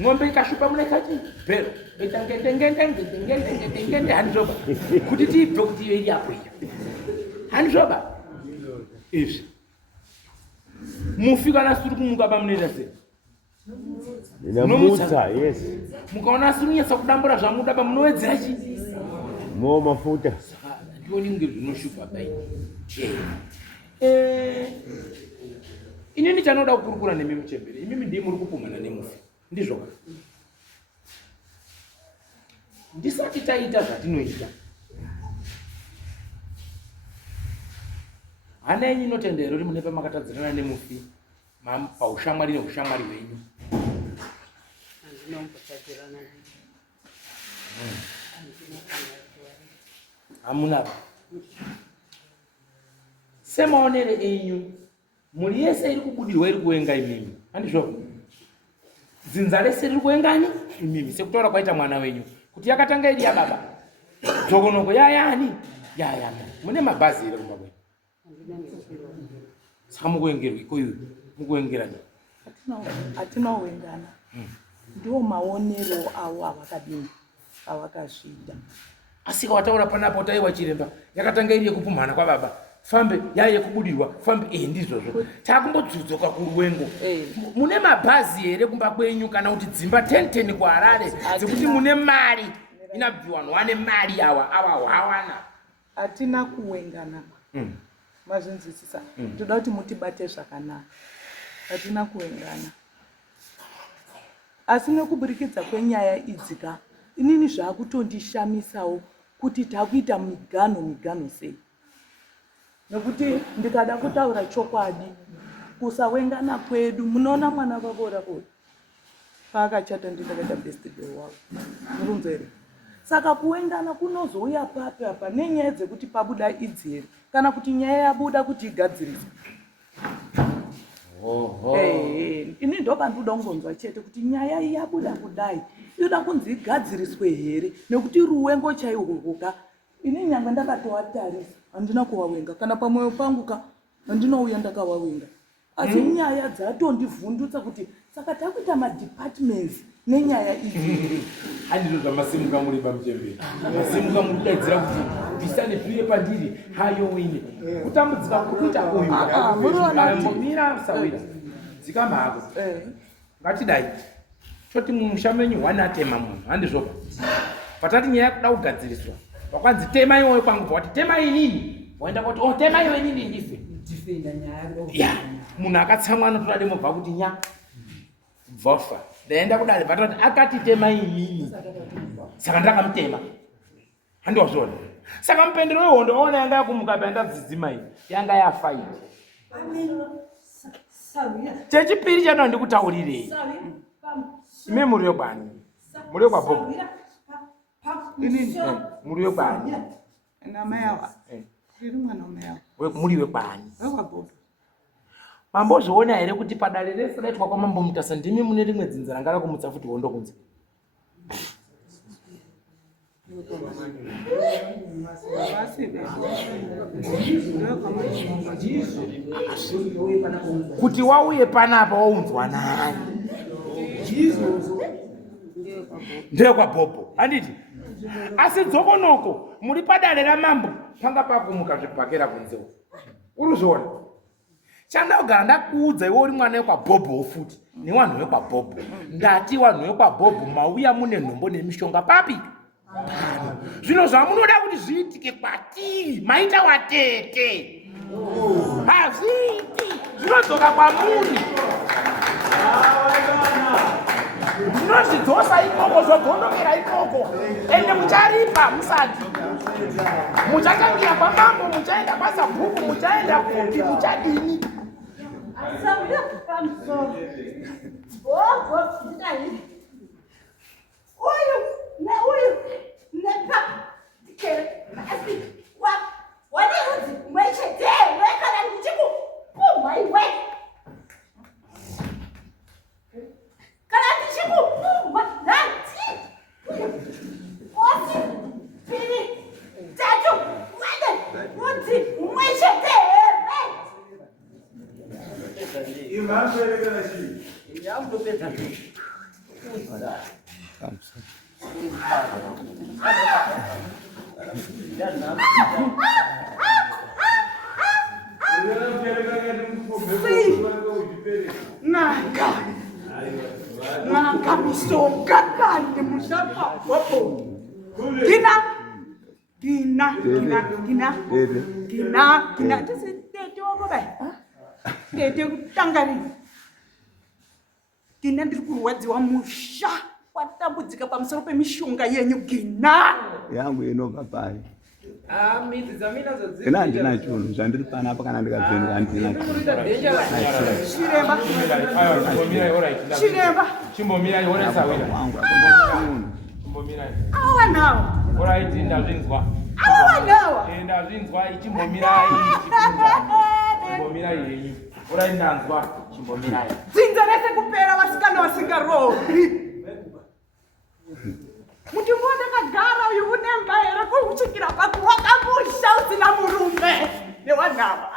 ng'ombe ikashupa muna ikati bhero itangendengende handizvoba kuti tiibve kuti iyo iri apo iyo handizvoba izvi mufi kana suri kumuka pamunoita sei Inamutsa, yes. mukaona asiri kunyatsa kudambura zvamuda pamunowedzera chi Mo mafuta. Ndioni unge zvinoshupa bai. Inini chanoda kukurukura nemi Muchembere. Imimi ndiye muri kupumana nemufi. Ndizvo. Ndisati taita zvatinoita. Hana yenyu inotendero iri mune pamakatadzirana nemufi. Paushamwari neushamwari hwenyu. Hamuna. Semaonere enyu. Muri yese iri kubudirwa iri kuenga imimi. Handizvo. Dzinza rese riri kuengani imimi sekutaura kwaita mwana wenyu. Kuti yakatanga iri yababa. Dzogonoko yayani? Yayana. Mune mabhazi ere kumba kwenyu. Saka mukuengerwa ikoyo. Mukuengerana. Atinoendana. Ndiwo maonero awo avakadini. Avakasvida. Asika wataura panapo taiwa chiremba. Yakatanga iri yekupumhana kwa baba. Fambe yaye kubudirwa. Fambe ndizvozvo. Takumbodzoka kuruwengo. Mune mabhazi ere kumba kwenyu kana kuti dzimba 10 kuHarare. Dzekuti mune mari. Inabviwa wane mari awa hawana. Atina kuengana. Mazvinzwisisa. Toda kuti mutibate zvakanaka. Atina kuengana. Asi nekuburikidza kwenyaya idzika, inini zvakutondishamisawo kuti takuita migano sei. Nekuti ndikada kutaura chokwadi, kusawengana kwedu, munoona mwana wako rapo. Paakachata ndinakaita birthday wavo. Murunzere. Saka kuengana kunozouya apa nenyaya dzekuti pabuda idziri kana kuti nyaya yabuda kuti igadziriswe. Ini ndoka ndoda kungonzwa chete kuti nyaya yabuda kudai inoda kunzi igadziriswe here nekuti ruwengo chaihwoka. Ini nyangwe ndakatowatarisa handina kuwawenga kana pamwoyo pangu handinouya ndakawawenga. Asi nyaya dzatondivhundutsa kuti saka takuita madepartments nenyaya idzi. Handizvo zvamasimuka muri paMuchembere. Masimuka muri kudaidzira kuti bvisane tuye pandiri hayo wine. Kutambudzika kuita uyu. Mira sawira. Dzikamba hako. Ngatidai. Choti mumusha menyu wanatema munhu. Handizvo. Patati nyaya kuda kugadziriswa. Wakwanzi tema iwoyo kwangu wati tema inini. Waenda kuti tema iwoyo inini ndife. Defenda nyaya. Ya. Munhu akatsamwa anotora demobva kuti nya. Bvofa. Ndaenda kudale patati akati tema inini. Saka ndakamutema. Handizvona. Saka mupendero wehondo ona yanga yakumuka panda dzidzima iyi. Yanga yafa iyi. Chechipiri chano ndikutaurirei. Ime muri yokwani? Muri yokwaBhobo. Inini muri yokwani? Namayawa. Riri mwana wamayawa. Muri yokwani? WekwaBhobo. Mambozviona here kuti padare rese raitwa kwaMambo Mutasa ndimi mune rimwe dzinza ranga rakumutsa futi hondo kunze. Kuti wauye panapa waunzwa nani? NdekwaBhobo. Handiti? Asi dzokonoko muri padare raMambo panga pakumuka zvibhakera kunzewo. Uruzviona? Chandagara ndakuudza iwe uri mwana wekwaBhobo futi newanhu wekwaBhobo. Ndati wanhu wekwaBhobo mauya mune nhombo nemishonga papi? Zvino zvamunoda kuti zviitike kwatiri maita watete. Hazviiti. Zvinodzoka kwamuri. Munozvidzosa ikoko zvogondokera ikoko. Ende mucharipa musati. Muchatangira kwaMambo, muchaenda kwaSabhuku, muchaenda kuti muchadini. Samira pamusoro. Ndai. Uyu nepa. Asi wani uzi mwechete wekana ndichiku pumwa iwe. Kana ndichiku pumwa nati. Osi pili tatu wende uzi mwechete. Nanga mishonga kandi mushapa wapo. Dina Gina. Ndisitete wako bai. Tete kutangari. Gina ndiri kurwadziwa musha. Watambudzika pamusoro pemishonga yenyu Gina. Yangu inobva pari. Midzi dzamina Ina handina chinhu zvandiri panapa kana ndikabvenuka handina chinhu. Chiremba. Chimbomirai ore Sawira. Chimbomirai. Awa nawo. Alright, ndazvinzwa. Awa nawo. Ndazvinzwa ichimbomirai. Chimbomirai yenyu. Alright, ndanzwa. Chimbomirai. Dzinza rese kupera vasikana vasingarohwi. Muti mwana kagara uyu unemba here kuchikira pakuwaka musha usina murume newanhava.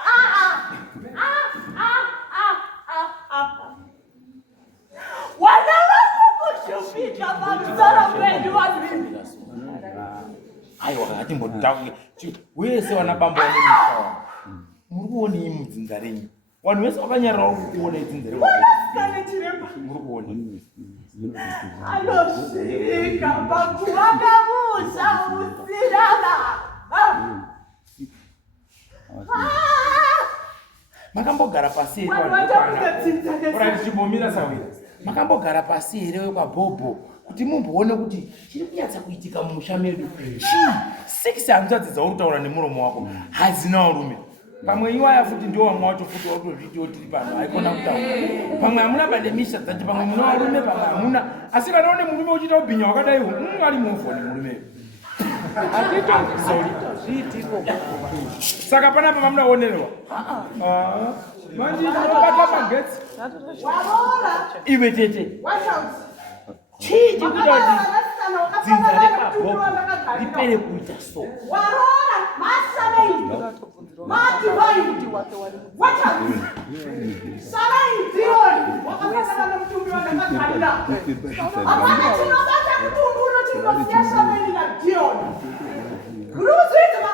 Wana vakukushupika pamusoro penyu vazvinji. Aiwa kakati mbotakuke. Wese wana bamba wane misha. Muri kuonei mudzinza renyu? Vanhu vese vakanyarara kuona idzinza renyu. Kana chiremba. Muri kuona. Anosvika pakuwaka musha usina. Makambogara pasi here chimbomira Sawira. Makambogara pasi here kwabhobho kuti mumboone kuti chiri kunyatsa kuitika mumusha medu. Chii 6 hanzvadzi dzauri kutaura nemuromo wako hadzina varume. Pamwe iwaya futi ndio wamwe wacho futi watozvitiwo tiri pano haikona kutaura. Pamwe hamuna bademisha dzati pamwe muna varume pamwe hamuna. Asi kana une murume uchita ubhinya wakadai ari muofoni murume. Atito zvitiko. Saka panapa mamunaonerwa. Manje unobata magetsi. Iwe tete. Chii chikuita kuti dzinza rekabhobho ripere kuita so. Warora masamei. Mati watch out. Samei Dion. Wakapata na mtumbi wanakatarira. Apana chinobata mtumbi unochinosia Samei na Dion. Kuruzita.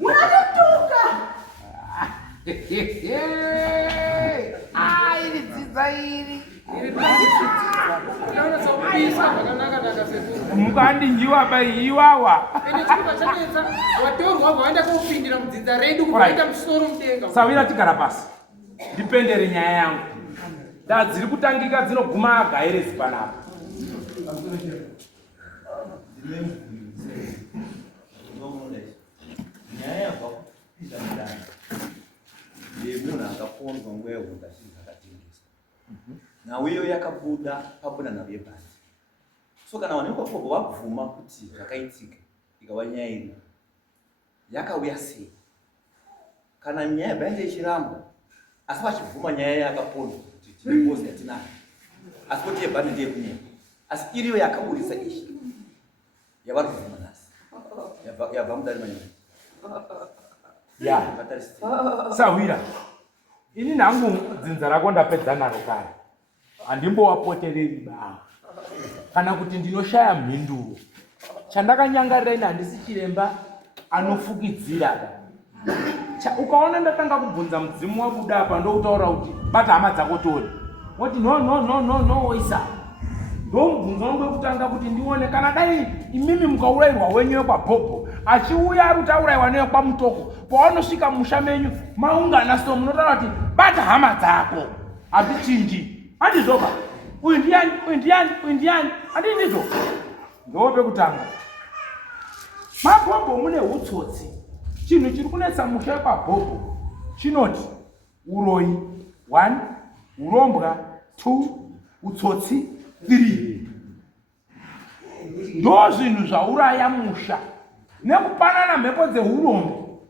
Unatutuka. Ai, dzizairi. Mukandinjiwa bai iwawa. Watorwa waenda kopindira mudzinza redu kuita musoro mudenga. Sawira tigara pasi. Ndipendere nyaya yangu. Dziri kutangika dzinoguma agairezi panapa. Nyaya yabva kupinda mudani. Munhu akaponzwa nguva yehunda chinhu chakatengeswa. Nhauyo yakabuda pabuda nhau yebhasi. So kana vanhu vekwaKobho vabvuma kuti zvakaitika ikava nyaya iri yakauya sei? Kana nyaya yabhanje ichirambo asi vachibvuma nyaya yakaponzwa kuti tinepozi yatinayo asi kuti yebhande ndeyekunyaya asi iriyo yakaburisa ishi yavari kubvuma nhasi yabva mudari manyaya. Ya, Sawira. Ini nangu dzinza rako ndapedza naro kare. Handimbowapotereri ba. Kana kuti ndinoshaya mhinduro. Chandakanyangarira ina handisi chiremba anofukidzira. Ukaona ndatanga kubvunza mudzimu wabuda apa ndokutaura kuti bata hama dzako tori. Woti no isa. Ndomubvunza wangu wekutanga kuti ndione kana dai imimi mukaurairwa wenyu wekwaBhobho achiuya ari kutauraiwa newekwaMutoko paunosvika musha menyu maungana so munotaura kuti bata hama dzako hazvichinji handizvoba uyu ndiani handindizvo ndope kutanga maBhobho mune utsotsi. Chinhu chiri kunetsa musha wekwaBhobho chinoti uroyi 1 urombwa 2 utsotsi 3. Ndo zvinhu zvauraya musha nekupanana mhepo dzeurombo.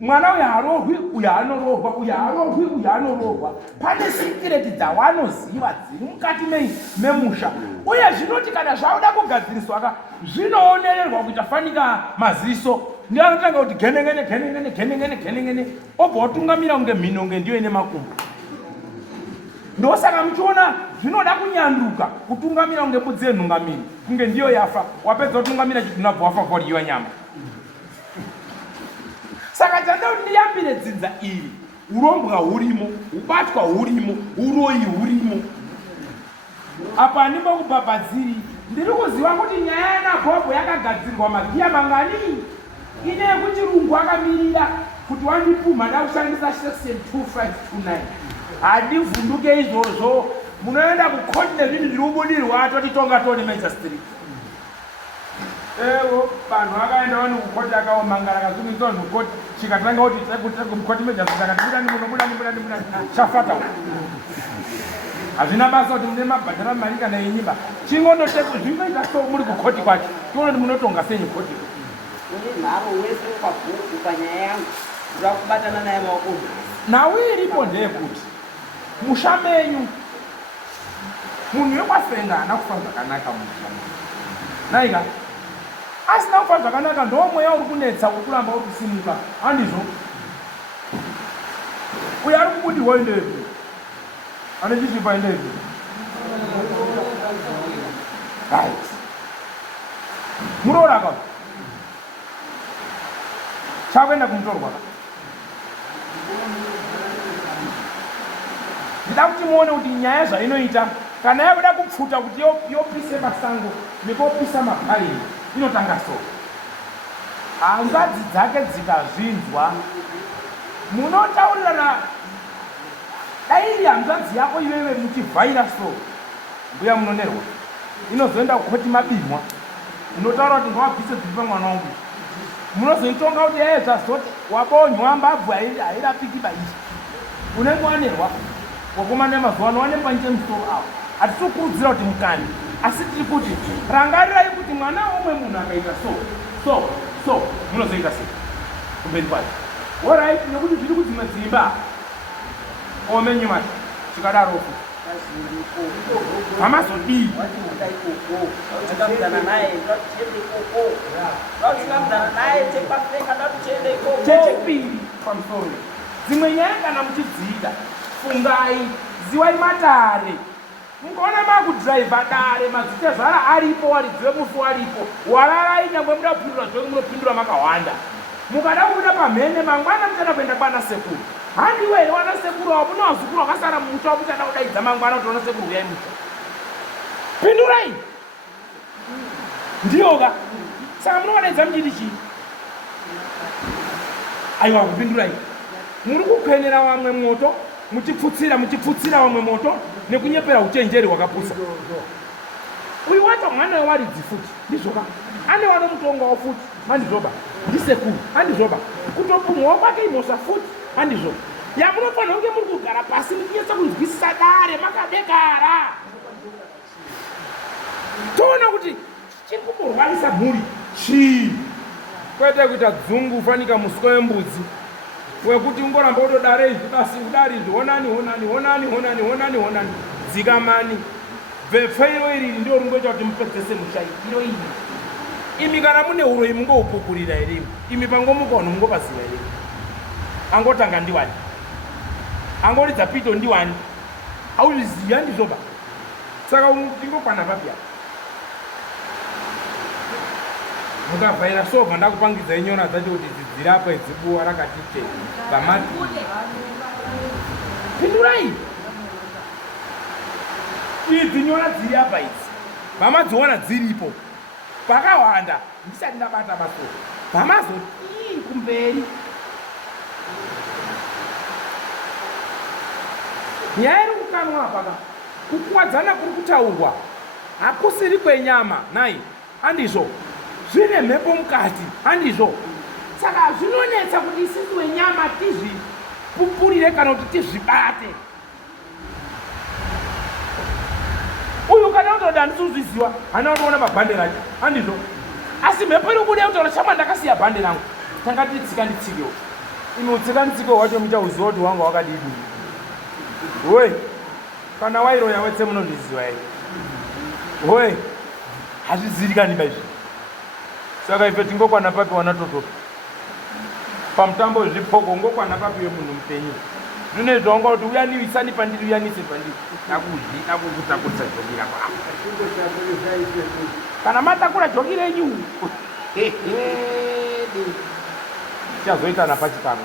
Mwana uyu harohwi uyu anorohwa uyu harohwi uyu anorohwa. Pane sikireti dzawanoziva dziri mukati memusha uye zvinoti kana zvauda kugadziriswa zvinoonererwa kuita fanika maziso. Ndiye anotanga kuti genengene obva watungamira kunge mhinonge ndiyo ine makumbo. Ndosaka muchiona zvinoda kunyanduka kutungamira kunge budzi yenhungamiri kunge ndiyo yafa wapedza kutungamira chitu unabva wafa kudyiwa nyama. Saka chanda kuti ndiyambire dzinza iri urombwa hurimo ubatwa hurimo uroyi hurimo apa handimbo kubhabhadziri ndiri kuziva kuti nyaya yanabhobho yakagadzirwa magiya mangani ine yekuchirungu akamirira kuti wandipuma ndakushandisa section 2529 handivhunduke izvozvo munoenda kukoti nezvinhu zviri kubudirwa atoti tonga toni Major Street. Evo vanhu vakaendawo nekukoti akaomangara akazumisa nukoti chikatanga kuti mukoti Major Street akati buda chafata hazvina basa kuti mune mabhadhara mari kana yenyimba chingondoteku zvinoita so muri kukoti kwacho tiona kuti munotonga senyi koti une nharo wese ukabhuku panyaya yangu uda kubatana naye maoko nawo iripo ndeyekuti musha menyu munhu wekwasenda haana kufa zvakanaka musha naika asina kufa zvakanaka ndo mweya uri kunetsa ukuramba uri kusimuka handizvo uyo ari kubudirwa indevi ane chichipa indevi right muroora ka chakuenda kumutorwa ndida kuti muone kuti nyaya zvainoita kana yakuda kupfuta kuti yopise masango nekopisa mabharini inotanga so hanzvadzi dzake dzikazvinzwa munotaurirana dai iri hanzvadzi yako iveve muchivhaira so mbuya munonerwa inozoenda kukoti mabimwa unotaura kuti ngawabvise dzipa mwana wangu munozoitonga kuti zvazoti wabonywa mbabvu hairapiki baizvi unenge wanerwa wakomana mazuva ano wanembanche musoro avo hatitokurudzira kuti mukani asi tiri kuti rangarirai kuti mwana omwe munhu akaita so munozoita sei kumberi kwacho orit nekuti zviri kudzimwe dzimba omenyu macho chikadarofu hamazodii chechipiri pamusoro dzimwe nyaya kana muchidzida fungai ziwai matare mukaona makudhiraivha dare madzitezvara aripo waridziwe mufu aripo wararai nyangwe muda kupindura zveke munopindura makawanda mukada kubuda pamhene mangwana muchada kuenda kwana sekuru handiwe here wana sekuru wavo muno wazukuru wakasara mumusha wamuchada kudaidza mangwana kuti wana sekuru uyai musha pindurai ndiyoka saka munodaidza muchiti chii aiwa kupindurai muri kukwenera vamwe moto muchipfutsira vamwe moto nekunyepera uchenjeri hwakapusa uyu wacho mwana wewaridzi futi ndizvoka ane wano mutongawo futi handizvoba ndisekuru handizvoba kutopumwawo kwake imhosva futi handizvo yamunofanira kunge muri kugara pasi muchinyetsa kunzwisisa dare makadekara toona kuti chiri kumborwarisa mhuri chii kwete kuita dzungu ufanika muswe wembudzi wekuti ungoramba utodare izvi basi udari izvi honani dzikamani bvepfeiro iriri ndio ringoita kuti mupedzese mushai iro iri imi kana mune uroyi mungoupupurira here imi pangomuka vanhu mungopaziva here angotanga ndiwani angoridza pito ndiwani hauzviziva ndizvoba saka tingokwana papya mukavhaira sobva ndakupangidzai nyona dzacho kuti dzidzirapa idzibuwa rakati te vamati pindurai idzi nyona dziri apa idzi vamadziona dziripo pakawanda ndisati ndabata masoro vamazoti kumberi nyaya iri kukanwa paka kukuwadzana kuri kutaurwa hakusiri kwenyama nai handizvo zvine mhepo mukati handizvo saka zvinonetsa kuti isisi wenyama tizvipupurire kana kuti tizvibate uyu kana utoda handisuzviziva hana unoona mabhande racho handizvo asi mhepo iri kubuda kutaura chama ndakasiya bhande rangu tanga titsika nditsikewo imi utsika nditsikewo wacho muchauziva kuti wanga wakadii we kana wairoya wetse munozviziva here we hazvizirikani baizvi saka ife tingokwana papi wana totopa pamutambo zvipoko ngokwana papi wemunhu mupenyu zvine zvaunga kuti uyaniwisani pandiri uyanise pandiri nakukutakurisa joki rako kana matakura joki renyu chazoitana pachikamwe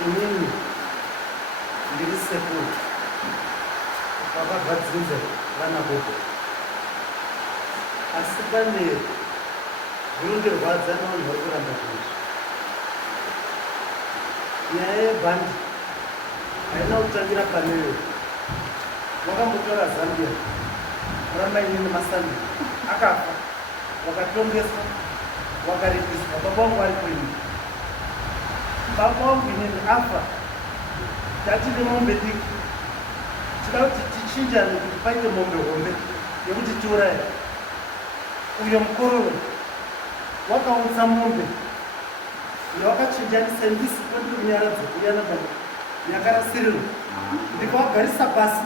inini ndiri sekuru vakabvadzinze vana voko asi pane zvinondirwadza nevanhu vari kuramba zvinizvi. Nyaya yebhandi haina kutangira paneyo. Vakambotora Zambia ramainini Masandi akafa, wakatongeswa, wakaripiswa. Baba vangu vari kwenyu, baba vangu inini afa, tatine mombe diki, tida kuti tichinjane kuti paite mombe hombe yekuti tiuraya. Uyo mukororo wakaunza mombe yawakachinjanisa ndisi kwendiri kunyara dzokuyana baba yakarasiriro ndikavagarisa pasi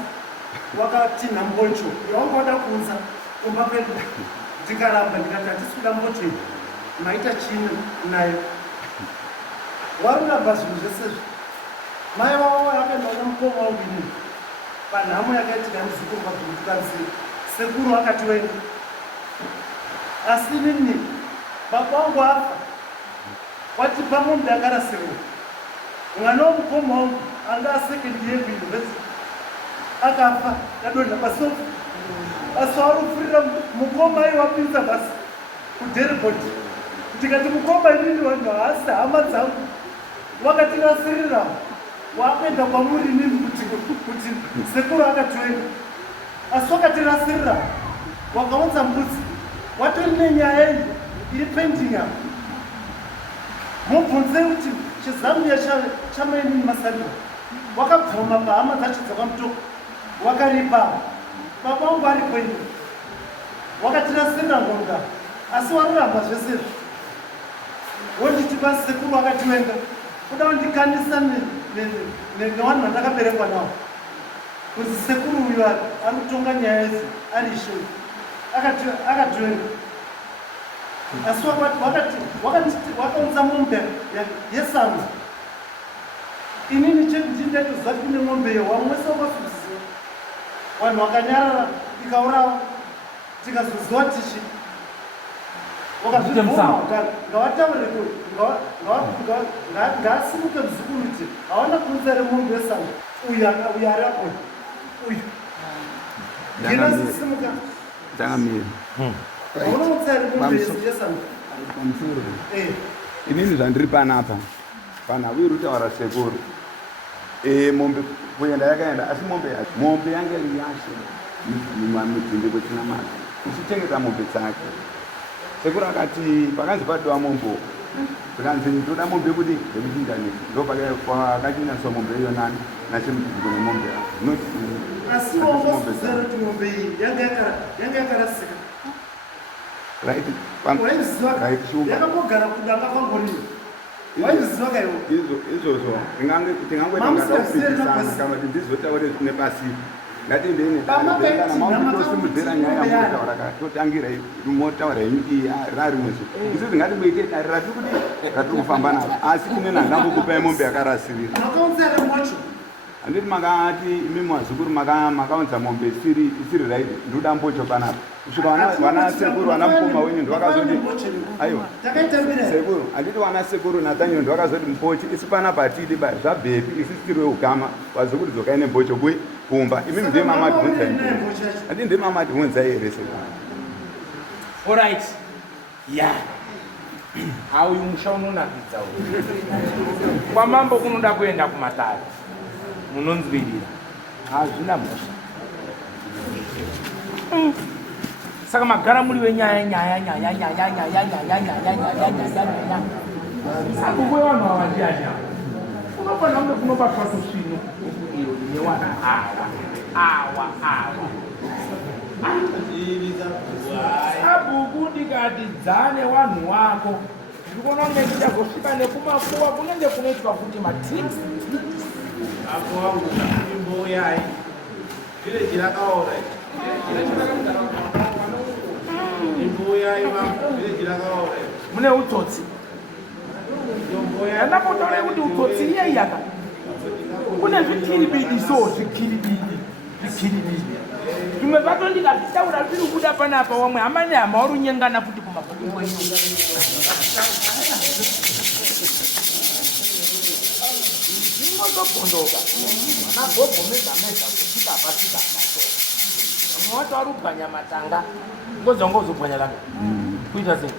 wakati nhamboncho yawanga wada kuunza kumba kwedu. Ndikaramba ndikati hatisi kuda mbocho iyi, maita chini nayo. Waruramba zvinhu zvesezvo. Mai wavo akaenda kuna mukoma wangu inini panhamo yakaitika muzukuru kwadziri sekuru akati wenda. Asi nini baba wangu afa, watipa mombe yakarasirwa. Mwana womukoma wangu anga asekendi year kuuniversity akafa kadonha pasofa. Asi warufurira mukoma aiwapinza basi kuderibhoti. Ndikati mukoma inini vanhu haasi hama dzangu, wakatirasirira wakuenda kwamuri nini kuti sekuru akati wenda. Asi wakatirasirira wakaunza mbudzi, watori nenyaya iyi iri pending apa. Mubvunze kuti chizambia chamainini Masandi wakabvuma pahama dzacho dzakamutoko, wakaripa. Baba vangu ari kwenyu, wakatirasirira ngonga, asi waruramba zvesezvo. Wonditi basi sekuru akati wenda, kuda kundikanisa nevanhu vandakaberekwa navo kuti sekuru uyu ari kutonga nyaya idzi ari ishe akati wenda. Asi wakaunza mombe yesango. Inini chete ndindaitoziva kuti kune mombeyo wamwese wakasuziva. Vanhu vakanyarara ikaurawa tikazoziva tichi wakazvivhuma ngavataure ngaasimuke muzukuru kuti hawana kuunza remombe yesango. Uyu ari apo uyu nginasisimuka Tangamira. unounza remombe yesango. Inini zvandiri panapa panhau rutaura sekuru mombe kuenda yakaenda, asi mombe yange iri yashe mumamidzinde kwechina mati ichichengeta mombe dzake. Sekuru akati pakanzi padiwa mombo, zvikanzi ndoda mombe kuti ndekuchinjanisa, ndopakachinjaniswa mombe iyonani nachemudzidziko nemombe asi wangazviziva kuti mombe iyi yanga yakarasika. Yakambogara kudanga kwangoriyo. Waiziva kaiwo izvozvo tingangoitangadaukuitisana kuti ndizotaure zvine pasi ngatindeinosimudzira nyaya yamotaura totangira motaura iyi rarimwezo isi tingatimoite dare ratiri kufamba naro, asi kune nhangambokupai mombe yakarasirira. Handiti makati imi mazukuru makaunza mombe isiri raidi, ndoda mbocho panapa kusvika vana sekuru vana mukoma wenyu ndovakazoti aiwa sekuru, handiti vana sekuru natanyo ndovakazoti mpochi isi panapa hatidi ba zvabhepi isi tiri weugama vazukuru dzokai nembocho bui kumba. Imi ndiye mamati hunzai handii ndiye mamati hunzai here sekuru. Alright, yeah. Uyu musha unonakidza uyu. Kwamambo kunoda kuenda kumatare munonzwirira hazvina mhosva. Saka magara muri wenyaya akuwe vanhu avadianya unofanira kunge kunobatwa kusvino iro newana awa abhuku ndikati dzane wanhu wako ndikuona kunge ndichazosvika nekumakuva kunenge kunoitwa kuti matricks apo wangu imbo yai village rakaora imbo yai wangu village rakaora mune utsotsi. Ndapotaura kuti utsotsi iyeyaka kune zvikiribidiso zvikiribidi zvimwe zvacho ndikazvitaura zviri kuda panapa wamwe hama nehama warunyengana kuti kumabhuku kwenyu zvingotopondoka vanagogomeza kuti pasika pato mmoto warupanya matanga ngozopanya langa kuita sei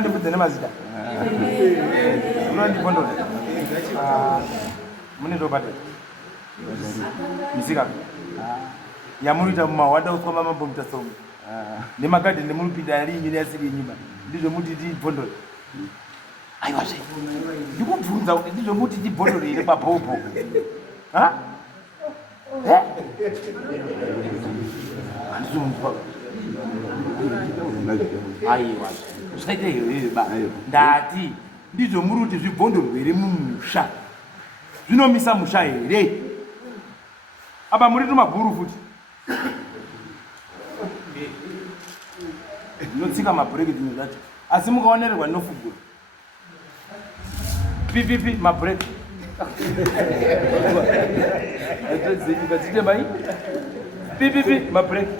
Ndibudze nemazita ndibondole mune ndobate misika yamunoita mumawada usoma mambo mutasoma nemagadhi nemunopinda yaringi neyasiri yenyumba ndizvo muti tibondole aiwazve ndikubvunza kuti ndizvo muti tibondole ine pabhobho handizomuzwa aiwa zvaita iyoyoba ndati ndizvo muri kuti zvibhondorwa here mumusha zvinomisa musha here apa muri tumabhuru futi zvinotsika mabhureki dzimwe zvacho asi mukaonererwa ndinofugura pipipi mabhureki atitembai pipipi mabhureki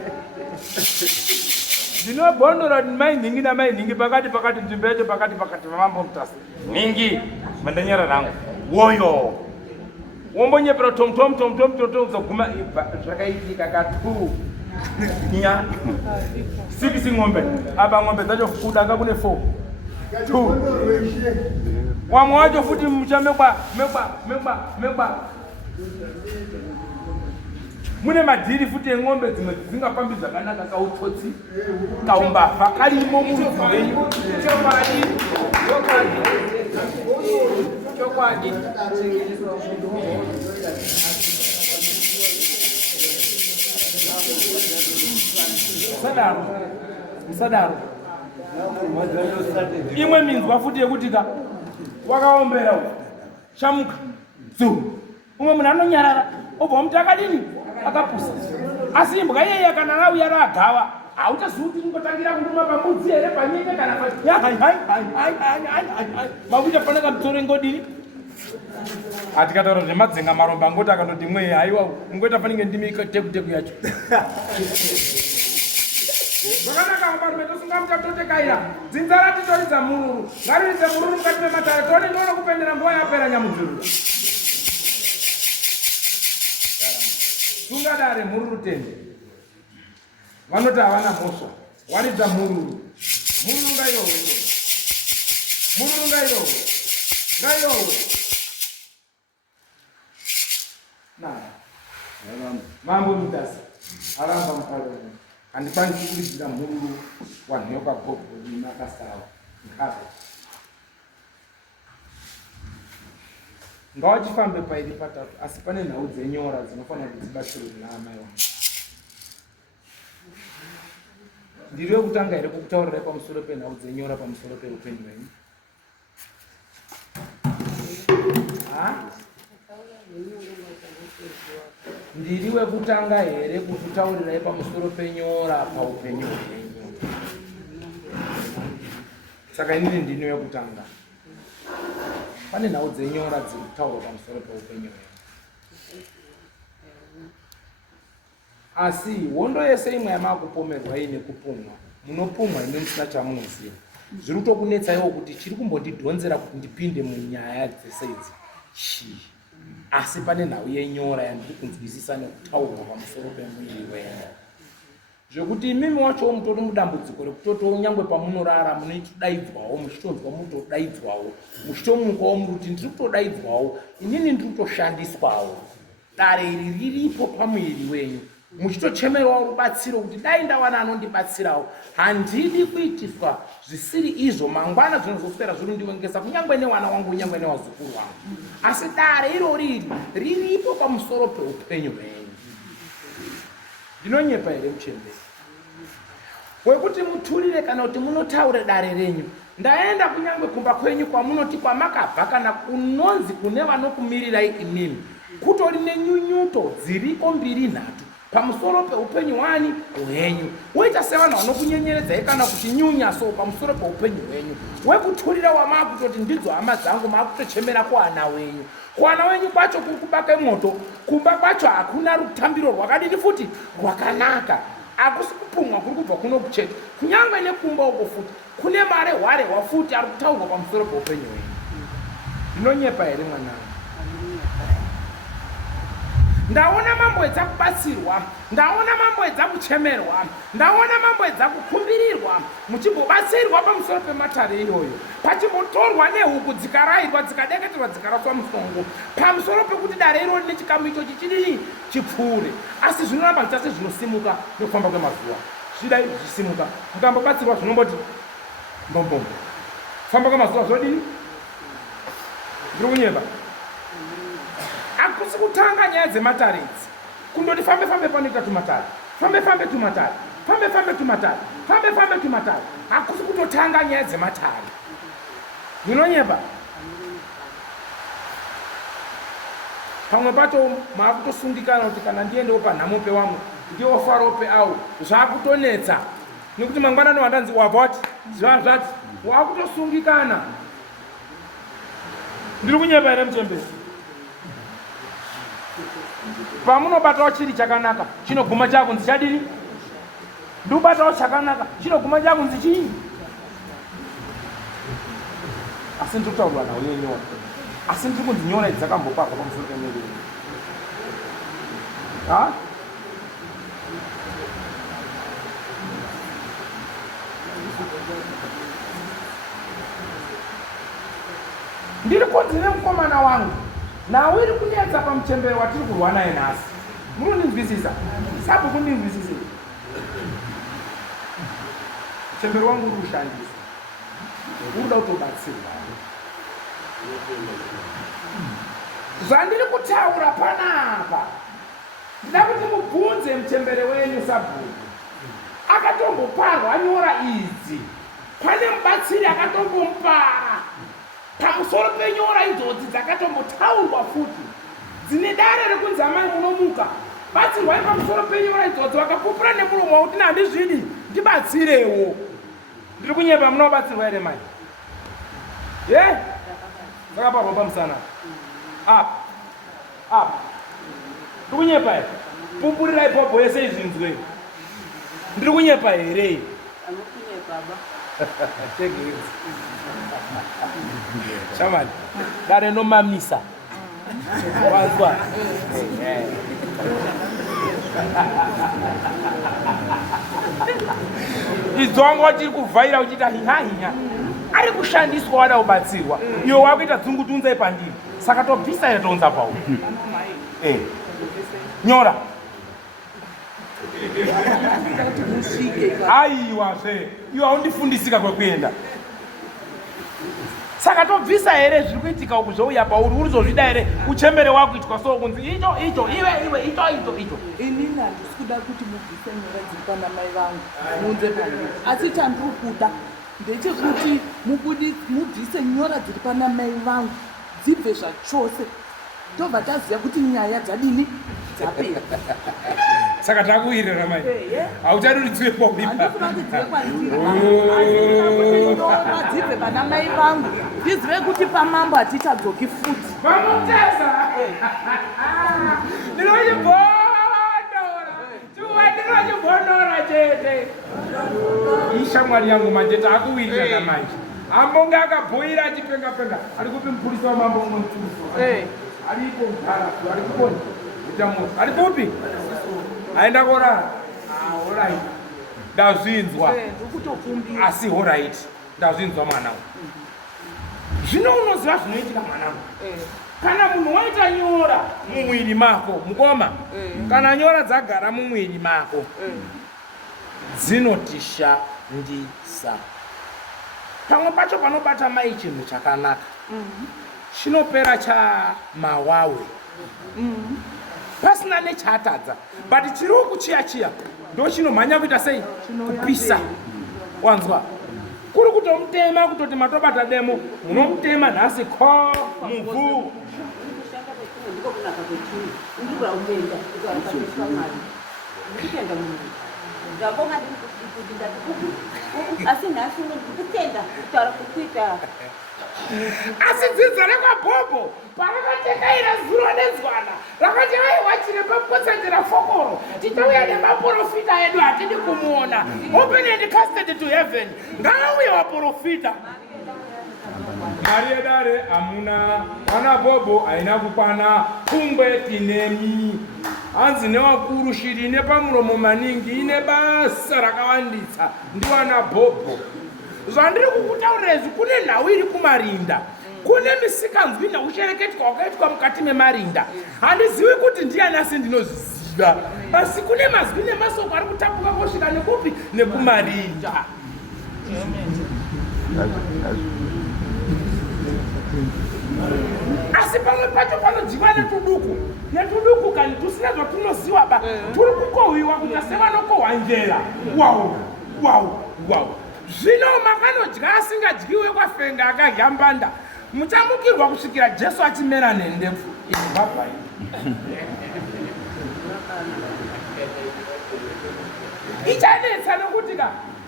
ndinobhondora kuti mainhingi namainhingi pakati nzvimbo yacho pakati vamambo mutasa ningi mandanyara rangu woyo wombonyepera tom zoguma zvakaitika katu nya 6 ng'ombe apa ng'ombe dzacho kudanga kune 4 2 wamwe wacho futi musha mekwa mune madhiri futi eng'ombe dzimwe dzisingafambi zvakanaka kautsotsi kaumbavha karimo murudzi rwenyu chokwadi musadaro imwe minzwa futi yekutika wakaombera shamuka umwe munhu anonyarara obva muti akadini akapusa asi imbwa iyeye kana rauya ragava hautazivi kuti ingotangira kunduma pamudzi here panyenge kana makuita fanaka mutsoro ingodini atikataura zvemadzenga marombe angoti akandoti mwe haiwa ingoita fanike ndimi tekuteku yacho zvakanaka vabarume tosungamuta totekaira dzinzara titoridza mururu ngariridze mururu mukati mematare tione ndione kupendera nguva yapera nyamudzurura tungadare mururu tende vanoti havana mhosva waridza mururu ngairohwe mambo mutasa aramba mukaro handikwanisi kuridzira mururu wanhoka gogo nemakasava nkabe ngawachifambe pairi patatu asi pane nhau dzenyora dzinofanira kuti dzibatsirwe naamai wangu ndiri wekutanga here kukutaurirai pamusoro penhau dzenyora pamusoro peupenyu hwenyu ndiri wekutanga here kukutaurirai pamusoro penyora paupenyu hwenyu saka inini ndini wekutanga pane nhau dzenyora dziri kutaurwa pamusoro peupenyu hwenyu asi hondo yese imwe yamakupomerwa ine kupumwa munopumwa ine musina chamunoziva zviri kutokunetsaiwo kuti chiri kumbondidhonzera kuti ndipinde munyaya dzese idzi chii asi pane nhau yenyora yandiri kunzwisisa nekutaurwa pamusoro pemuviri wenyu zvekuti imimi wachowo mutori mudambudziko rekutotowo nyangwe pamunorara munoitodaidzwawo muchitonzwa mutodaidzwawo muchitomukawo muri kuti ndiri kutodaidzwawo inini ndiri kutoshandiswawo dare iri riripo pamuviri wenyu muchitochemerawo rubatsiro kuti dai ndawana anondibatsirawo handidi kuitiswa zvisiri izvo mangwana zvinozoswera zvirundiwengesa kunyangwe newana wangu unyangwe newazukuru wangu asi dare irori riripo pamusoro peupenyu hwenyu ndinonyepa here muchemberi wekuti muturire kana kuti munotaure dare renyu ndaenda kunyangwe kumba kwenyu kwamunoti kwamakabva kana kunonzi kune vanokumirirai imimi kutori nenyunyuto dziriko 2-3 pamusoro peupenyu hwani hwenyu. Woita sevana vanokunyenyeredzai kana kuchinyunya so pamusoro peupenyu hwenyu. Wekuturira wamakutoti ndidzo hama dzangu makutochemera kuana wenyu. Kuana wenyu kwacho kuri kubaka moto, kumba kwacho hakuna rutambiro rwakadini futi rwakanaka. Akusi kupumwa kuri kubva kuno kuchete. Kunyangwe nekumba uko futi kune mare hware hwafuti ari kutaurwa pamusoro peupenyu hwenyu. Ndinonyepa here mwanangu? Ndaona mambwedza kubatsirwa, ndaona mambwedza kuchemerwa, ndaona mambwedza kukumbirirwa, muchimbobatsirwa pamusoro pematare iyoyo, pachimbotorwa nehuku dzikarayirwa dzikadeketerwa dzikaraswa musongo pamusoro pekuti dare irori nechikamu icho chichidini chipfuure. Asi zvinoramba zvichase zvinosimuka nekufamba kwemazuva. Zvidai zvisimuka mukambobatsirwa zvinomboti mbombombo, kufamba kwemazuva zvodini. Ndiri kunyemba. Akusi kutanga nyaya dzematare idzi kundoti fambe panoita tumatare, fambe tumatare, fambe tumatare, fambe tumatare. Akusi kutotanga nyaya dzematare. Ndinonyemba. Pamwe pacho maakutosungikana kuti kana ndiendewo panhamope wamwe ndiofarope awo zvaakutonetsa nekuti mangwanani wandanzi wabvati zvati waakutosungikana. Ndiri kunyemba here muchembezi? Pamunobatawo chiri chakanaka chinoguma chakunzi chadini? Ndubatawo chakanaka chinoguma chakunzi chii? Asi ndiri kutaurwa nawo yenyora. Asi ndiri kunzi nyora idzi dzakambopakwa pamusoro pemiri. Ha? Ndiri kunzi nemukomana wangu nawe iri kunetsa pamuchembere watiri kurwa naye nhasi. Munondinzwisisa? Sabu kundinzwisisa. Muchembere wangu uri kushandisa. Unoda kutobatsirwa. Zvandiri kutaura panapa ndida kuti mubvunze muchembere wenyu sabhuku. Akatomboparwa nyora idzi. Pane mubatsiri akatombomupa pamusoro penyora idzodzi dzakatombotaurwa futi dzine dare rekunzi amai munomuka batsirwai pamusoro penyora idzodzi vakapupura nemuromo wauti nandizvidi ndibatsirewo. Ndiri kunyemba. Munobatsirwa here mai? Ye dzakaparwa pamusana apa ndiri kunyepa here? Pupurirai popo yese izvinzwe. Ndiri kunyepa here? Shamani, dare nomamisa. Wanzwa. Idzongo chiri kuvhaira uchita hinya. Ari kushandiswa wada kubatsirwa. Iwe wakuita dzungutunzai pandiri. Saka tobvisa here tounza pauri. Nyora. Aiwa zve. Iwe haundifundisika kwekuenda. Saka tobvisa here zviri kuitika uku zvouya pauri urizozvida here uchembere wako itwa so kunzi icho iwe icho. Inini handisi kuda kuti mubvise nyora dziri pana mai vangu muunze pandiri. Asi chandiri kuda ndechekuti mubvise nyora dziri pana mai vangu dzibve zvachose. Tobva taziva kuti nyaya dzadini dzapera. Saka takuwirira mai. Hauchadi kuti dziwe kwauipa. Handifuna kuti dziwe kwandiri. Dzibve pana mai vangu ndizive kuti pamambo hatichadzoki futi. Vamutesa. Ndinochibhondora chete. Ishamwari yangu manje takuwirira namanje. Ambonge akabhoira achipenga. Ari kupi mupurisa wamambo umwe mutsuruso. Aripo mutarafu, ari kuponi. Ari kupi? Aenda korara. Alright. Ndazvinzwa. Asi alright. Ndazvinzwa mwanangu. Zvino unoziva zvinoitika mwanangu. Kana munhu waita nyora mumwiri mako, mukoma. Kana nyora dzagara mumwiri mako. Dzinotishandisa. Pamwe pacho panobata mai chinhu chakanaka. Chinopera chamawawe. Pasina nechatadza. But chiri kuchiya ndo chinomhanya kuita sei? Kupisa. Wanzwa? Kuri kutomutema kutoti matobata demo, munomutema nhasi ko muvhu. ndikutenda munhu ndabonga ndikudinda asi nhasi ndikutenda kutaura kukuita asi dzidzo rekwaBhobho parakatekaira zuro nenzwana rakati aiwachire pakukotsedzera fokoro tichauya nemaprofita edu hatidi kumuona. Open and casted to heaven. Ngauye waprofita. Mari yedare amuna ana Bhobho haina kukwana pfungwe tinemi. Hanzi newakuru shiri ine pamuromo maningi ine basa rakawanditsa ndiwana Bhobho. Zvandiri kukutaurira izvi kune nhau iri kumarinda. Kune misikanzwi nauchereketwa wakaitwa mukati memarinda. Handizivi kuti ndiani asi ndinozviziva. Asi kune mazwi nemasoko ari kutapuka kusvika nekupi nekumarinda. Asi pamwe pacho panodyiwa netuduku kani tusina zvatunoziva ba. Turi kukohwiwa kuita sevanokohwa njera. Wow. Zvino makanodya asingadyiwe kwafenga akahyambanda. Muchamukirwa kusvikira Jesu achimera nhendepfu. Ichanetsa nokuti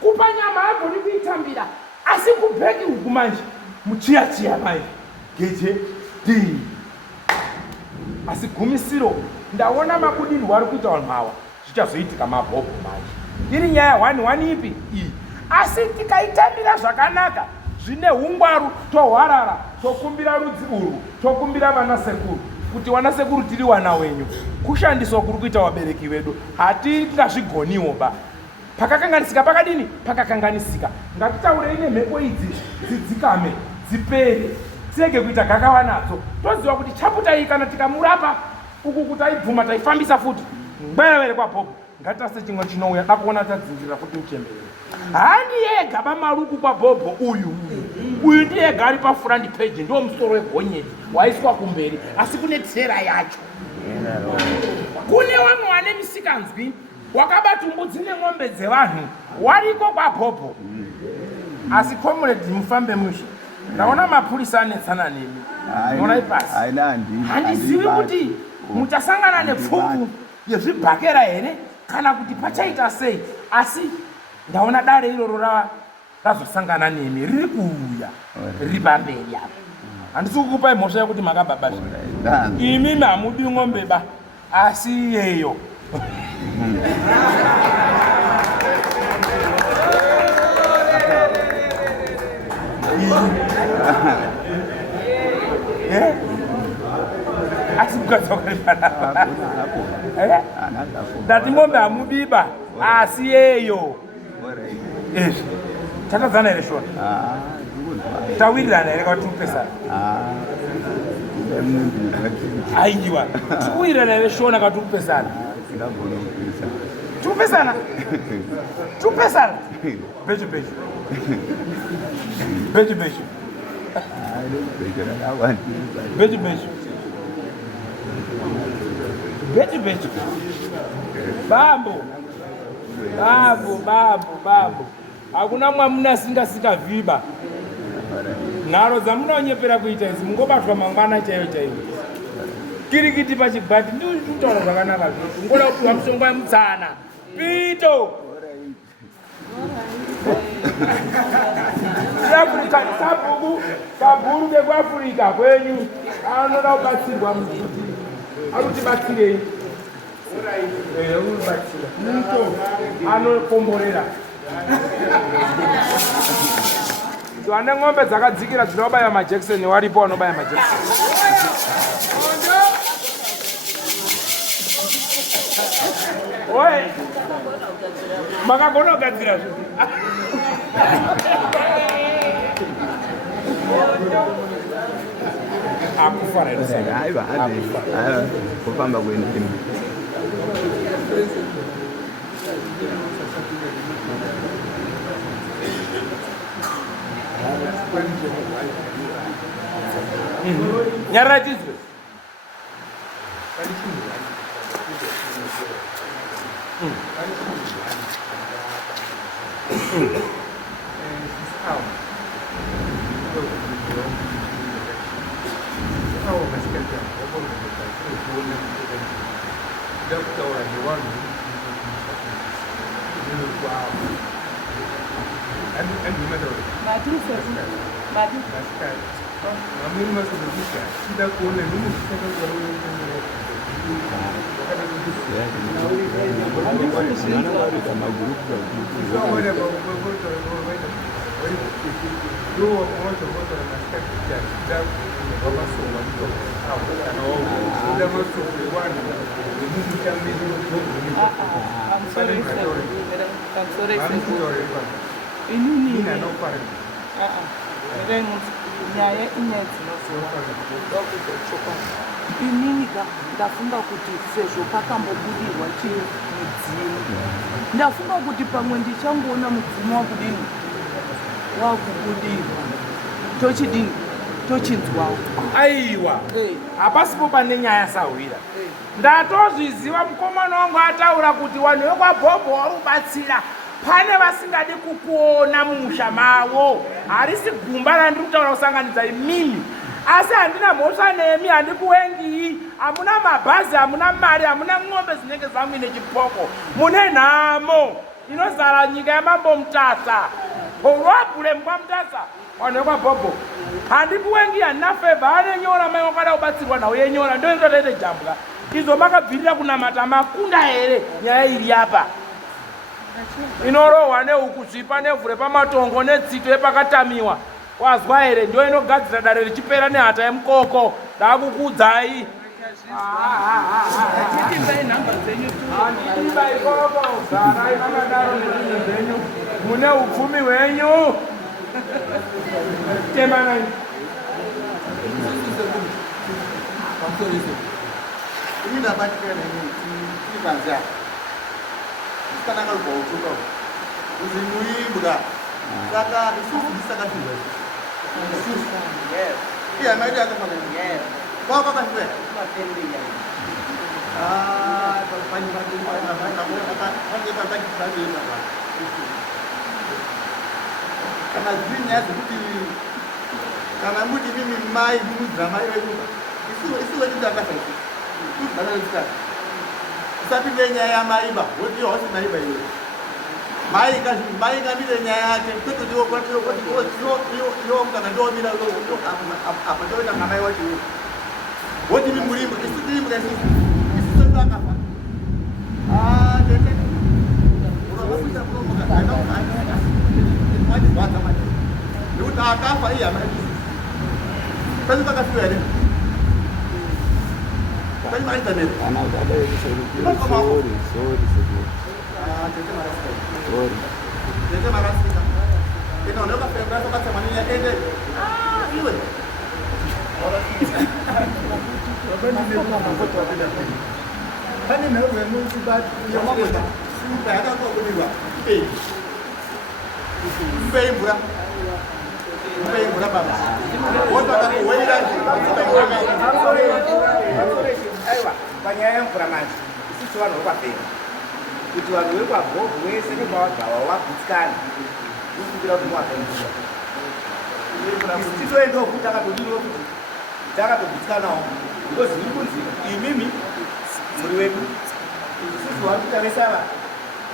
kupa nyama hagoni kuitambira. Asi kubheki uku manje muchiya mai. Geje D. Asi gumisiro ndaona mabudirwo ari kuita vanhu ava zvichazoitika maBhobho manje. Iri nyaya 1 ipi iyi. Asi tikaitambira zvakanaka zvine hungwaru tohwarara tokumbira rudzi urwu tokumbira vana sekuru kuti wana sekuru tiri wana wenyu kushandiswa kuri kuita vabereki vedu hatingazvigoniwo ba. Pakakanganisika pakadini pakakanganisika. Ngatitaurei nemhepo idzi dzidzikame dzipere tirege kuita gakava nadzo. Toziva kuti chaputai kana tikamurapa uku kuti aibvuma taifambisa futi ngwerevere kwaBhobho. Ngatase chimwe chinouya dakuona tadzingira futi uchembere. Hani yega bamaruku kwaBhobho uyu ndiye gari pafurandi page ndio musoro wegonyeti waiswa kumberi asi kune tsera yacho. Kune wamwe wane misikanzwi wakabata mbudzi nemombe dzevanhu wariko kwaBhobho. Asi comrade mufambe mushe ndaona mapurisa anetsana nemi. Mona ipasi handizivi kuti muchasangana nepfumvu yezvibhakera here kana kuti pachaita sei. Asi ndaona dare iroro razosangana nemi riri kuuya riri pamberi apa. Handisi kukupai mhosva yekuti makabhabazva. Imi hamudi ng'ombe ba asi iyeyo. Asi kukadzokaripanapa ndati ng'ombe hamudi ba asi iyeyo. Izvi tatadzana here shona tawirirana here katupesana. Aiwa tikuwirirana here shona katupesana. Tupesana becho bambo hakuna mwamuna singasika viba. Nharo dzamunonyepera kuita idzi mungobatwa mangwana chaiyo. Kirikiti pachibhati ndiri kutaura zvakanaka zvose. Ngoda kupiwa mushonga yemutsana. Pito. Afrika sabhuku kabhuru kekuAfrica kwenyu anoda kubatsirwa muti. Arutibatsirei. Unobatsira. Muto anokomborera. Wane ng'ombe dzakadzikira dzinobaya majekiseni waripo wanobaya majekiseni. Oye makagona kugadzira zvo. Akufa rero. Aiwa kufamba kwenu. Nyara chizwe. inini ndafunga kuti sezvo pakambobudirwa chii mudzimu, ndafunga kuti pamwe ndichangoona mudzimu wakudini wakubudirwa tochidini tochinzwawo. Aiwa, hapasipo pane nyaya sahwira. Ndatozviziva mukomana wangu ataura kuti vanhu vekwaBhobho vari kubatsira. Pane vasingadi kukuona mumusha mavo. Harisi gumba randiri kutaura kusanganidza imimi. Asi handina mhosva nemi, handikuwengi. Hamuna mabhazi, hamuna mari, hamuna ng'ombe dzinenge dzangu nechipoko. Mune nhamo inozara nyika yamambo Mutasa. Rwabhure mukwa Mutasa. Vanhu vekwaBhobho. Handikuwengi, handina fevha. Ane nyora mai wakada kubatsirwa nawo yenyora. Ndo indotaite jambwa. Izo makabvirira kunamata makunda here nyaya iri apa. Inorohwa neuku zvipa nevhure pamatongo netsito yepakatamiwa. Wazwa here ndio inogadzira dare richipera nehata yemukoko. Ndakukudzai. Mune upfumi hwenyu. Temanai. Ini ndabatikira neni tiri panze apa ndikanaka kubva utuka uzimuimbwa saka isusu ndisakapindwa iya maidi akafanana kwao kakaswera kana dziri nyaya dzekuti kana muti mimi mai mudzamai wenyu isuwe tindakasai usapinde nyaya yamaiba wotiwa wasi maiba iwe mai ngamire nyaya yake toto ndiwo mkana ndomira apa ndoita ngamai wacho woti mimulimbo isitilimbuka isusu ndakafa tete unomakuita kunomuka wachibvadza manje nekuti akafa iye hamai pese pakasiwa here Aiwa, panyaya yemvura manje isusu vanhu vekwapera kuti vanhu vekwaBhobho wese nekwavagava wagutsikana kusukira kuti mwavemvura titoendawo kuti takatodiriwo kuti takatogutsikanawo because iri kunzi imimi muri wedu isusu vari kuita vesava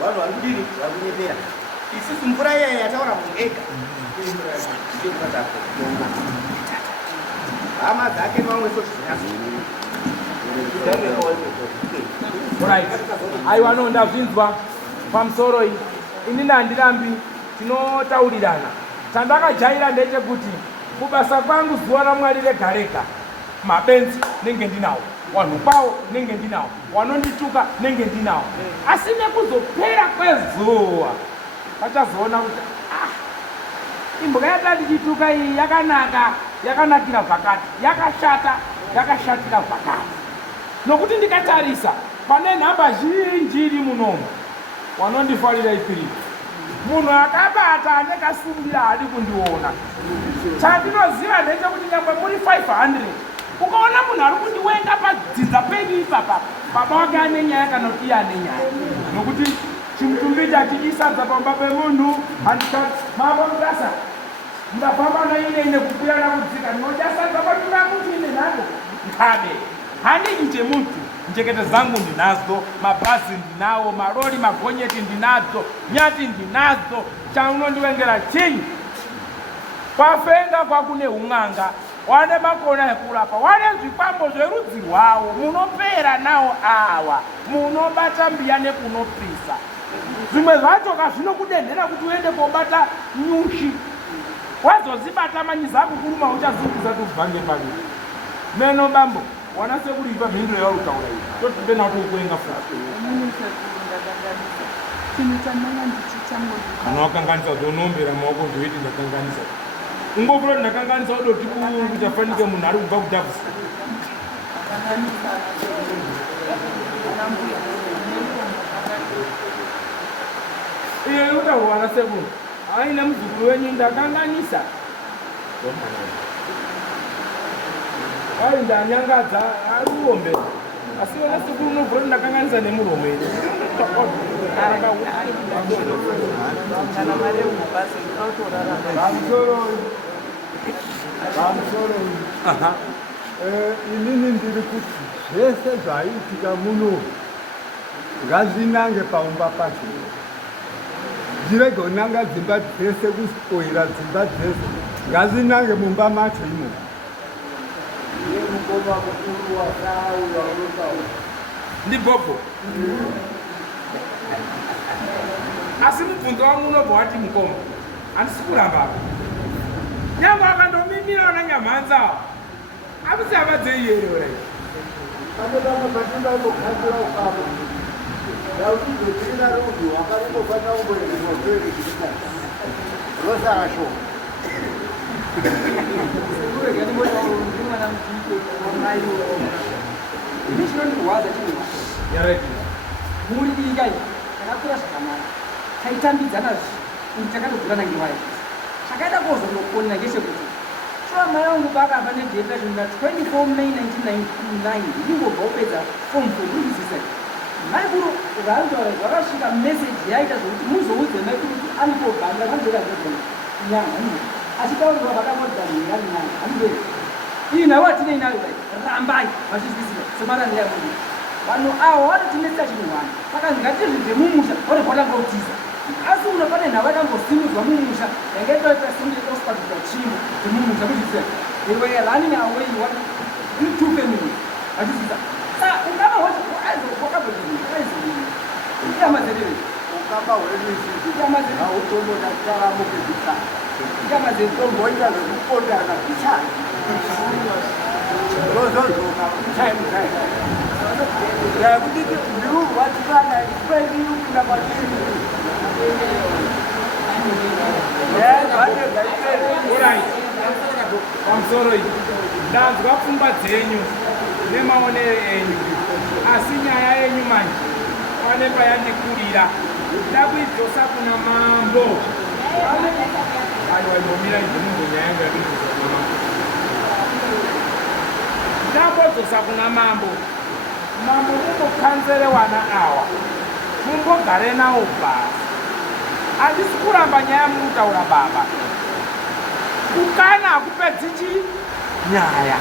vanhu vari kudini vari kunyepera isusu mvura iyaya yataura munhu ega hama dzake vamwe sozvinyaso. Aiwa no ndazvinzwa pamusoro iyi. Inini handirambi tinotaurirana. Chandakajaira ndechekuti kubasa kwangu zuva raMwari rega rega mabenzi nenge ndinawo, vanhu kwavo nenge ndinawo, vanondituka nenge ndinawo. Asi nekuzopera kwezuva vachazoona kuti imbwa yatatichituka iyi yakanaka, yakanakira vhakati, yakashata, yakashatira vhakati. Nokuti ndikatarisa pane nhamba zhinji iri munomu wanondifarira ipiri. Munhu akabata anekasungira hadi kundiona. Chandinoziva ndechekuti nyangwe muri 500 ukaona munhu ari kundiwenga padzinza penyu ipapa baba wake ane nyaya kana kuti iye ane nyaya. Nokuti chimutumbi chachidisadza pamba pemunhu handikati mama Mutasa ndafamba naine kukwira nakudzika ndinochasadza patura kuti ine nhando nkabe handinje muntu njekete zangu ndinazo, mabhazi ndinawo, marori, magonyeti ndinazo, nyati ndinazo, chaunondiwengera chinyi. Kwafenga kwakune ung'anga, wane makona ekurapa, wane zvikwambo zverudzi rwawo, munopera nawo awa, munobata mbiya nekunopisa. Zvimwe zvacho kazvinokudendera kuti uende kobata nyushi. Wazozibata manyiza kukuruma uchazunguza tubvange paviri. Meno bambo, wana sekuri ipa mhinduro yautaura iyi. Toti ndena kuti ukuenga futi. Kana wakanganisa kuti unombera maoko ndoiti ndakanganisa. Ungofura kuti ndakanganisa udoti kuti afanike munhu ari kubva kudhavhusi. Iye utaura wana sekuri. Aina mzukuru wenyu ndakanganisa. Wai ndanyangadza ari uombe. Asi wana sekuru unovhura kuti ndakanganisa nemuromo wenyu. Inini ndiri kuti zvese zvaitika muno ngazvinange paumba pacho. Ndirege kunanga dzimba dzese kuspoira dzimba dzese. Ngazvinange mumba macho imo. Ndibobo. Asi mubvunzo wangu unobva wati mukoma. Handisi kuramba. Nyangwe akandomimira ona Nyamhanza. Akusi hama dzeiyero rai. Taitambidzana kuti takatogurana ngewayo. Chakaita kozondokonera ngechekuti shoma yangu pakabva nedepression na 24 May 1999 ndingobva upedza form 4 kundizisa. Maikuru zvaantaura zvakasvika message yaita zvokuti muzoudze maikuru kuti anobhanga kanzera zvozvo nyanga achitaurirwa vakamodzwa nyanga hanibei iyi nawo atinei nayo dai rambai vachizwisisa semaranira munhu vanhu avo vanotinetsa chinhu hwana saka ngatizvibve mumusha vanobvatanga kutiza asi unopane nhava yakambosimudzwa mumusha yange toita singe ospatika chimo chemumusha kuzvisisa they were running away in 2 families vachizwisisa ungaba wacho wakabodini akaizodini iyamazerere ukaba hwemisisi hautomboda kuraramo kwezvisana iyamazerere tomboita zvekupondana zvichana rozozoka time yakudiki ndiruvatirana ipendiukina kwatiri pamusoro iyi ndanzwa pfungwa dzenyu nemaonero enyu, asi nyaya yenyu manje pane payandikurira ndakuidzosa kuna mambo. Aiwa imbomira izvonungo nyaya yangu yakuidzosa kuna mambo. Ndambodzosa kuna mambo. Mambo mumbokanzere wana awa mumbogare nawo basi. Handisi kuramba nyaya murikutaura baba. Kukana hakupedzi nyaya.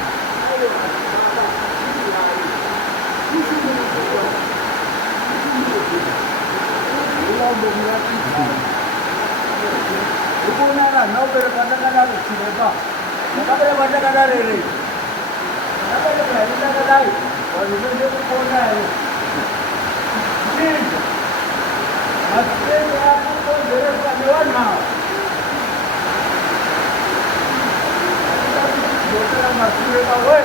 Ukonara naubere kwatakadaro chireba nakabere kwatakadarere nakabere kwatakadai vanhu vende kupona here chinja masitende akakonzeresa nevanhu ava ndotera masure pawe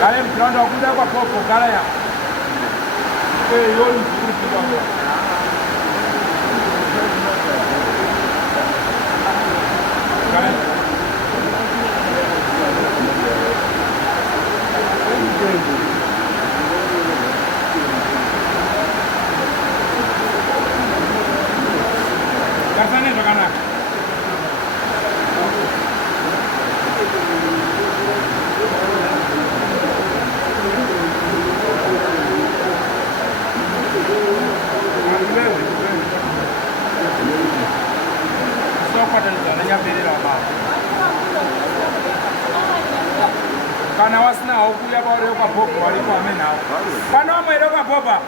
Kale mkironda wakuda kwa popo kala ya. Yoni Kasane bakana. Kana wasina okuya baore kwa popo waliko amena. Kana wamwele kwa popa.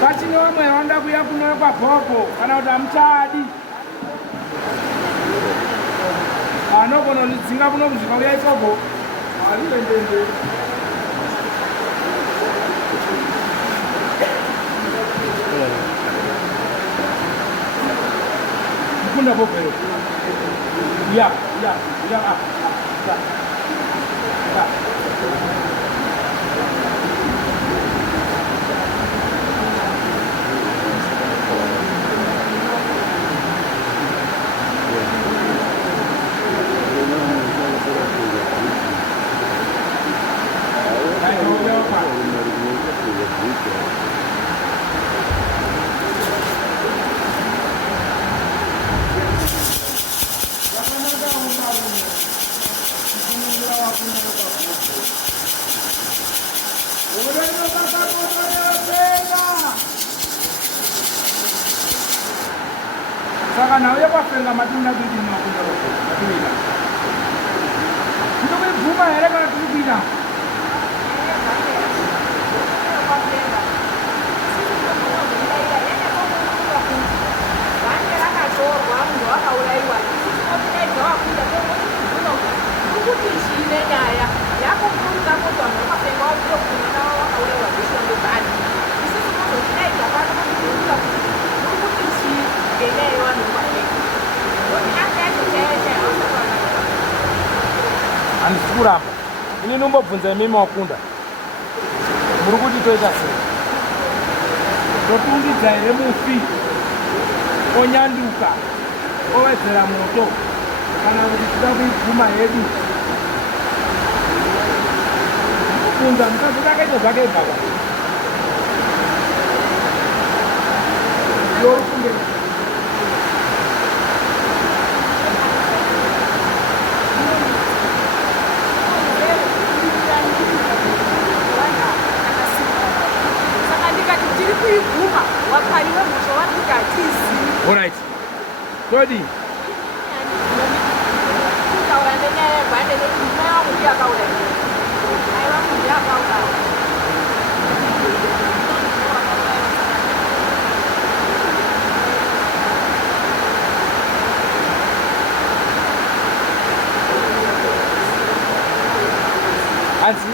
Kachini wamwe onda kuya kuno kwa popo kana utamchadi. Anokono lidzinga kuno kuzvika kuya ikoko. Alindende. Kunda popo. Ya. Saka nawe kwafenga matunda kuti makunda kwakunda. Ndiko kubvuma here kana tiri kuita? Handisi kuramba. Ini nombobvunza mimi wakunda. Muri kuti toita sei? Totungidza here mufi onyanduka owedzera moto kana kuti tida kuibvuma hedu. Kunza mukazoti akaita zvake baba. Yorufunge. Alright. Todi. Anzi.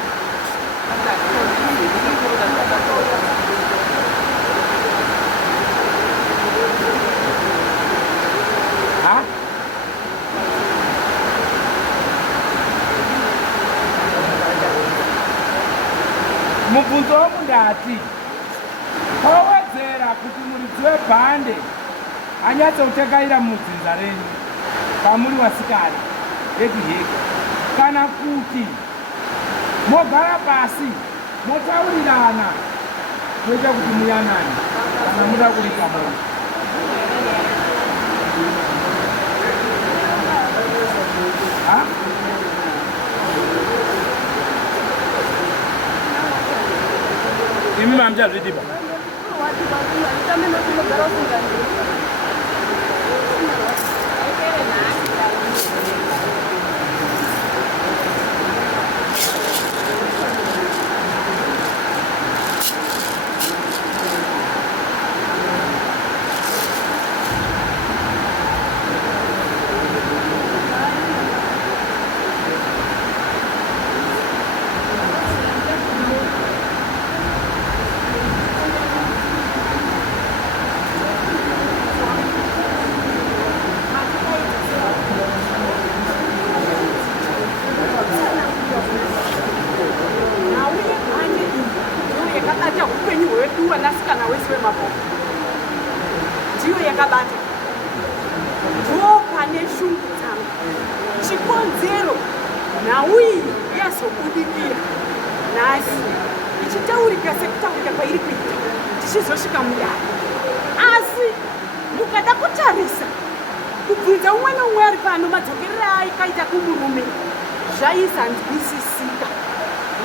Mubvunzo womundati kwawedzera kuti muridzi webhande anyatsotekaira mudzinza renyu pamuri wasikana heki heki, kana kuti mogara pasi motaurirana kuita kuti muyanane kana muda kuripa munhu. Imi mamchazvidipa mwanasikana wese wemapopo ndiyo yakabata ndo pane shungu dzangu. Chikonzero nhau iyi yazobudikira nhasi ichitaurika sekutaurika kwairi kuita tichizosvika mudare, asi mukada kutarisa kubvunza umwe neumwe ari pano madzokerero aikaita kumurume zvaizanzwisisika.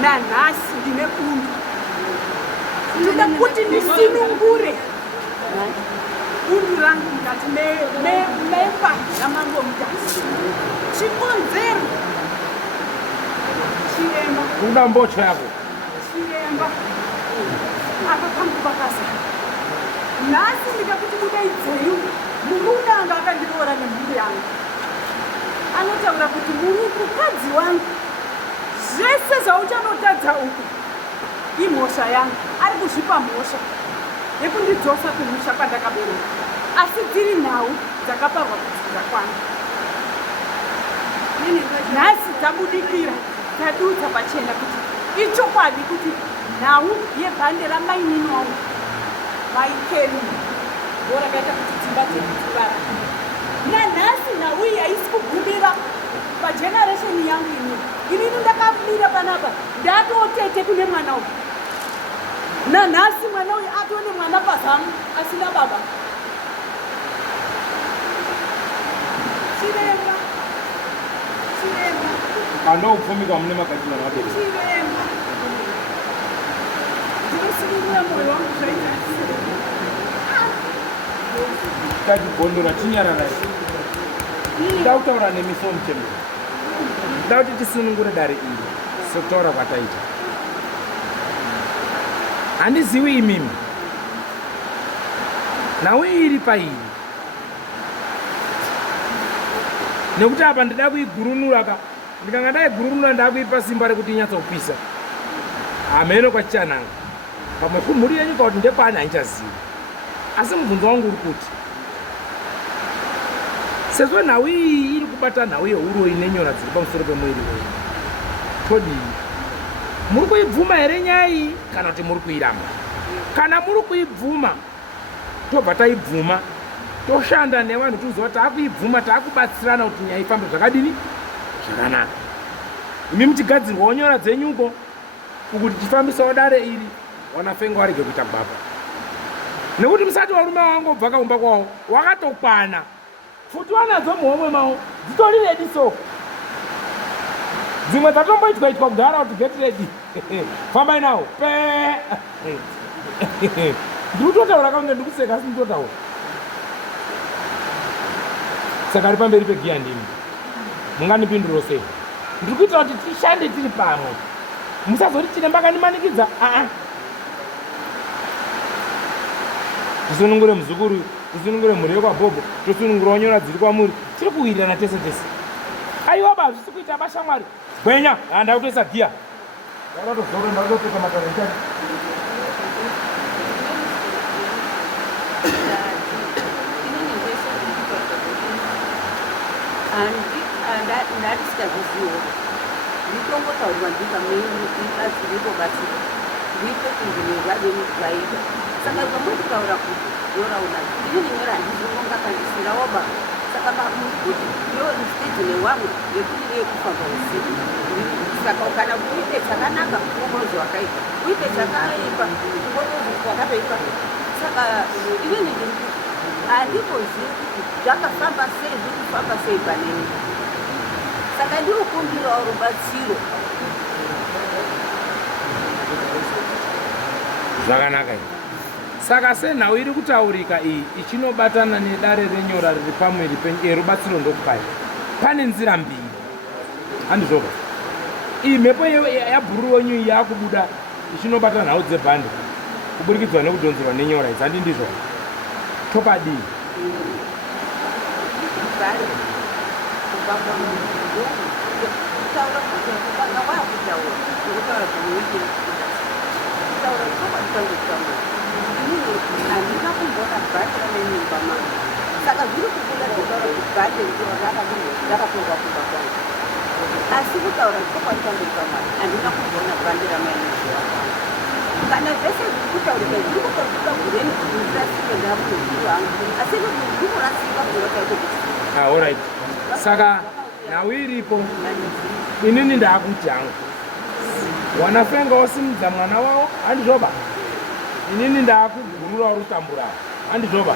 Nanhasi ndine bundu, ndoda kuti ndisinungure bundu rangu mukati memba yamangomutasi. Chikonzero chiremba kuda mbocho yako chiremba apa pangu pakazara. Nhasi ndikakuti mudaidzeiu murume anga akandiroora nemhuri yangu, anotaura kuti mukadzi wangu zvese zvauchanotadza uku imhosva yangu. Ari kuzvipa mhosva yekundidzosa kumusha kwandakaberekwa, asi dziri nhau dzakaparwa kuti dzakwana. Nhasi dzabudikira dzadudza pachena kuti ichokwadi kuti nhau yebhande ramainini wangu maikeri vorakaita kuti dzimba dzedu dzivara. Nanhasi nhau iyi haisi kugumira pajeneresheni yangu inini ndakamira panapa ndatotete kune mwana uyu. Nanhasi mwana uyu atone mwana pazamu asina baba. Chiremba chiremba andopfumika mune makachina mabereka chiremba ndinosunungura moyo wangu zvaita tachigondora chinyarara nda kutaura nemiso muchembe, nda kuti tisunungure dare iri sekutaura kwataita. Handizivi imimi nhau iri pairi, nekuti apa ndida kuigurunura ka ndikanga ndaigurunura ndakuipa simba rekuti inyatsopisa hameno kwachichananga pamwe kumhuri yenyu kuti ndepani haichazivi. Asi mubvunzo wangu uri kuti sezvo nhau iyi iri kubata nhau yeuroi nenyora dziri pamusoro pemwiri wenyu, todii? Muri kuibvuma here nyaya iyi kana kuti muri kuiramba? Kana muri kuibvuma tobva taibvuma toshanda nevanhu tiziva taakuibvuma taakubatsirana kuti nyaya ifambe zvakadini zvakanaka. Imi muchigadzirwawo nyora dzenyuko kuti tichifambisawo dare iri, wana fengo warege kuita baba, nekuti musati warume wangobva kaumba kwawo wakatokwana futi wanadzo muhomwe mavo dzitori redi. So dzimwe dzatomboitwa kugara kuti get ready fambai nawo pe ndiri kutotaura kaunge ndikuseka asi nditotaura. Saka ari pamberi pegiya ndimi mungandipinduro sei? Ndiri kuitira kuti tishande tiri pamwe, musazoti chiremba kandimanikidza. Tisunungure muzukuru, tisunungure mhuri yekwabhobho, tosunungurawo nyora dziri kwamuri, tiri kuwirirana tese tese. Aiwa ba zvisi kuita bashamwari gwenya handa kutoisa giya yaratozoro ndakutopfeka matarechani ndatisikazvizivo nditongotaurwa ndikaziripo basi ndiite kunzvinezvavemuvaita. Saka zvamunditaura kuti yorauna inini nyora handizononga kandisirawoba. Saka kuti yo stage newangu yekuti yekufamba usiku. Saka kana kuite chakanaka umozi wakaita, uite chakaipa umozi wakaipa. Saka inini ndiri handikozivi kuti zvakafamba sei zvirikufamba sei paneni. Saka ndinokumbirawo rubatsiro. zvakanaka. Saka senhau iri kutaurika iyi ichinobatana nedare renyora riri pamwiri rubatsiro ndokupai, pane nzira mbiri. Handizvoka iyi mhepo yabhururu wenyu iyi yakubuda ichinobata nhau dzebhande kuburikidza nekudhonzerwa nenyora idzi. Handi ndizvo tokadii? Handina kumbona bhati ranemimba mama. Saka zviri kukunda kutaura kuti bhati rakatorwa kumba kwangu. Asi kutaura ndikokwanisa ndiri pamwana handina kumbona bhandi ramainizviwa kwangu. kana zvese zvirikutaurika zvirikutotuka kureni kurasike ndamukuru wangu asi zvikurasika kunotaikuti alright saka nawe iripo inini ndakuti hangu wanafenga wasimudza mwana wavo handizvoba inini ndakugurura rutambo ravo handizvoba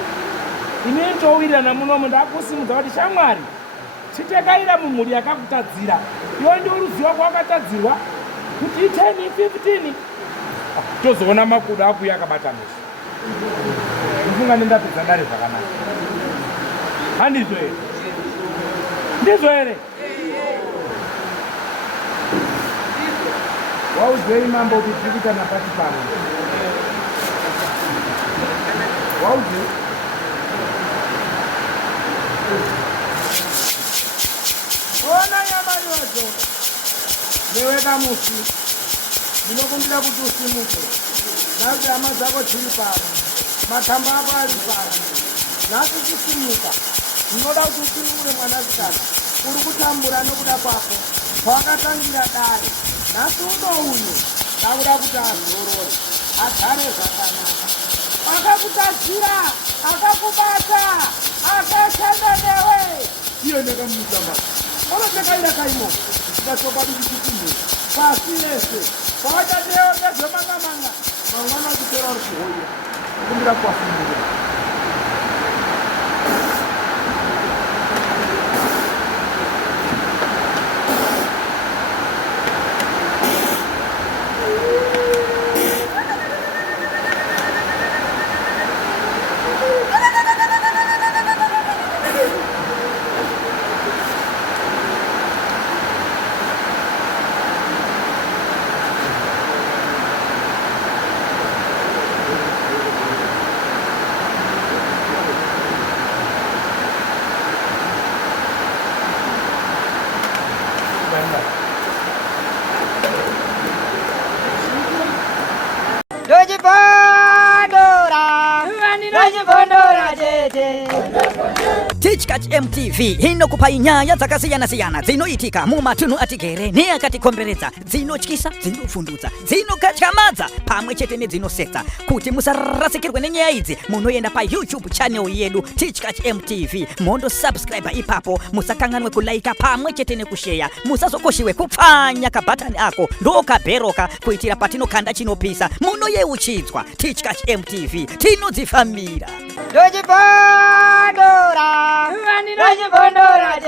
inini towirirana munomo ndakusimudza kuti shamwari chitekaira mumhuri yakakutadzira iwe ndi uruziva kwakatadzirwa kuti 10 15 tozoona makudo akuya akabata meso ndifunga ndendapedza ndare zvakanaka handizvo here ndizvo here wauzei mambo kuti tiri kuita napati pamwe wauzei ona nyamari wadzo ndeweka musi ndinokumbira kuti usimuke nakuti hama dzako dziri pano matamba ako ari pano nhasi kusimuka ndinoda kuti usimure mwanasikana uri kutambura nokuda kwako kwakatangira dare nhasi unouyu ndakuda kuti azorore agare zvakanaka akakutadzira akakubata akashanda newe iyo ndakamutsama onotekaira kaimo ikatopadikititimbe pasi rese kwavatateyo ngezvemangamanga mangwana kutora rukuhoya kumbira kwafumira Teachcatch MTV inokupa nyaya dzakasiyana-siyana dzinoitika mumatunhu atigere neakatikomberedza, dzinotyisa, dzinofundutsa, dzinokatyamadza pamwe chete nedzinosetsa. Kuti musarasikirwe nenyaya idzi munoenda pa YouTube channel yedu Teachcatch MTV mondo subscribe ipapo, musakanganwe kulaika pamwe chete nekushare, musazokoshiwe kupfanya kabhatani ako ndokabheroka kuitira patinokanda chinopisa munoyeuchidzwa. Teachcatch MTV tinodzifambira. Dojibondora, Dojibondora,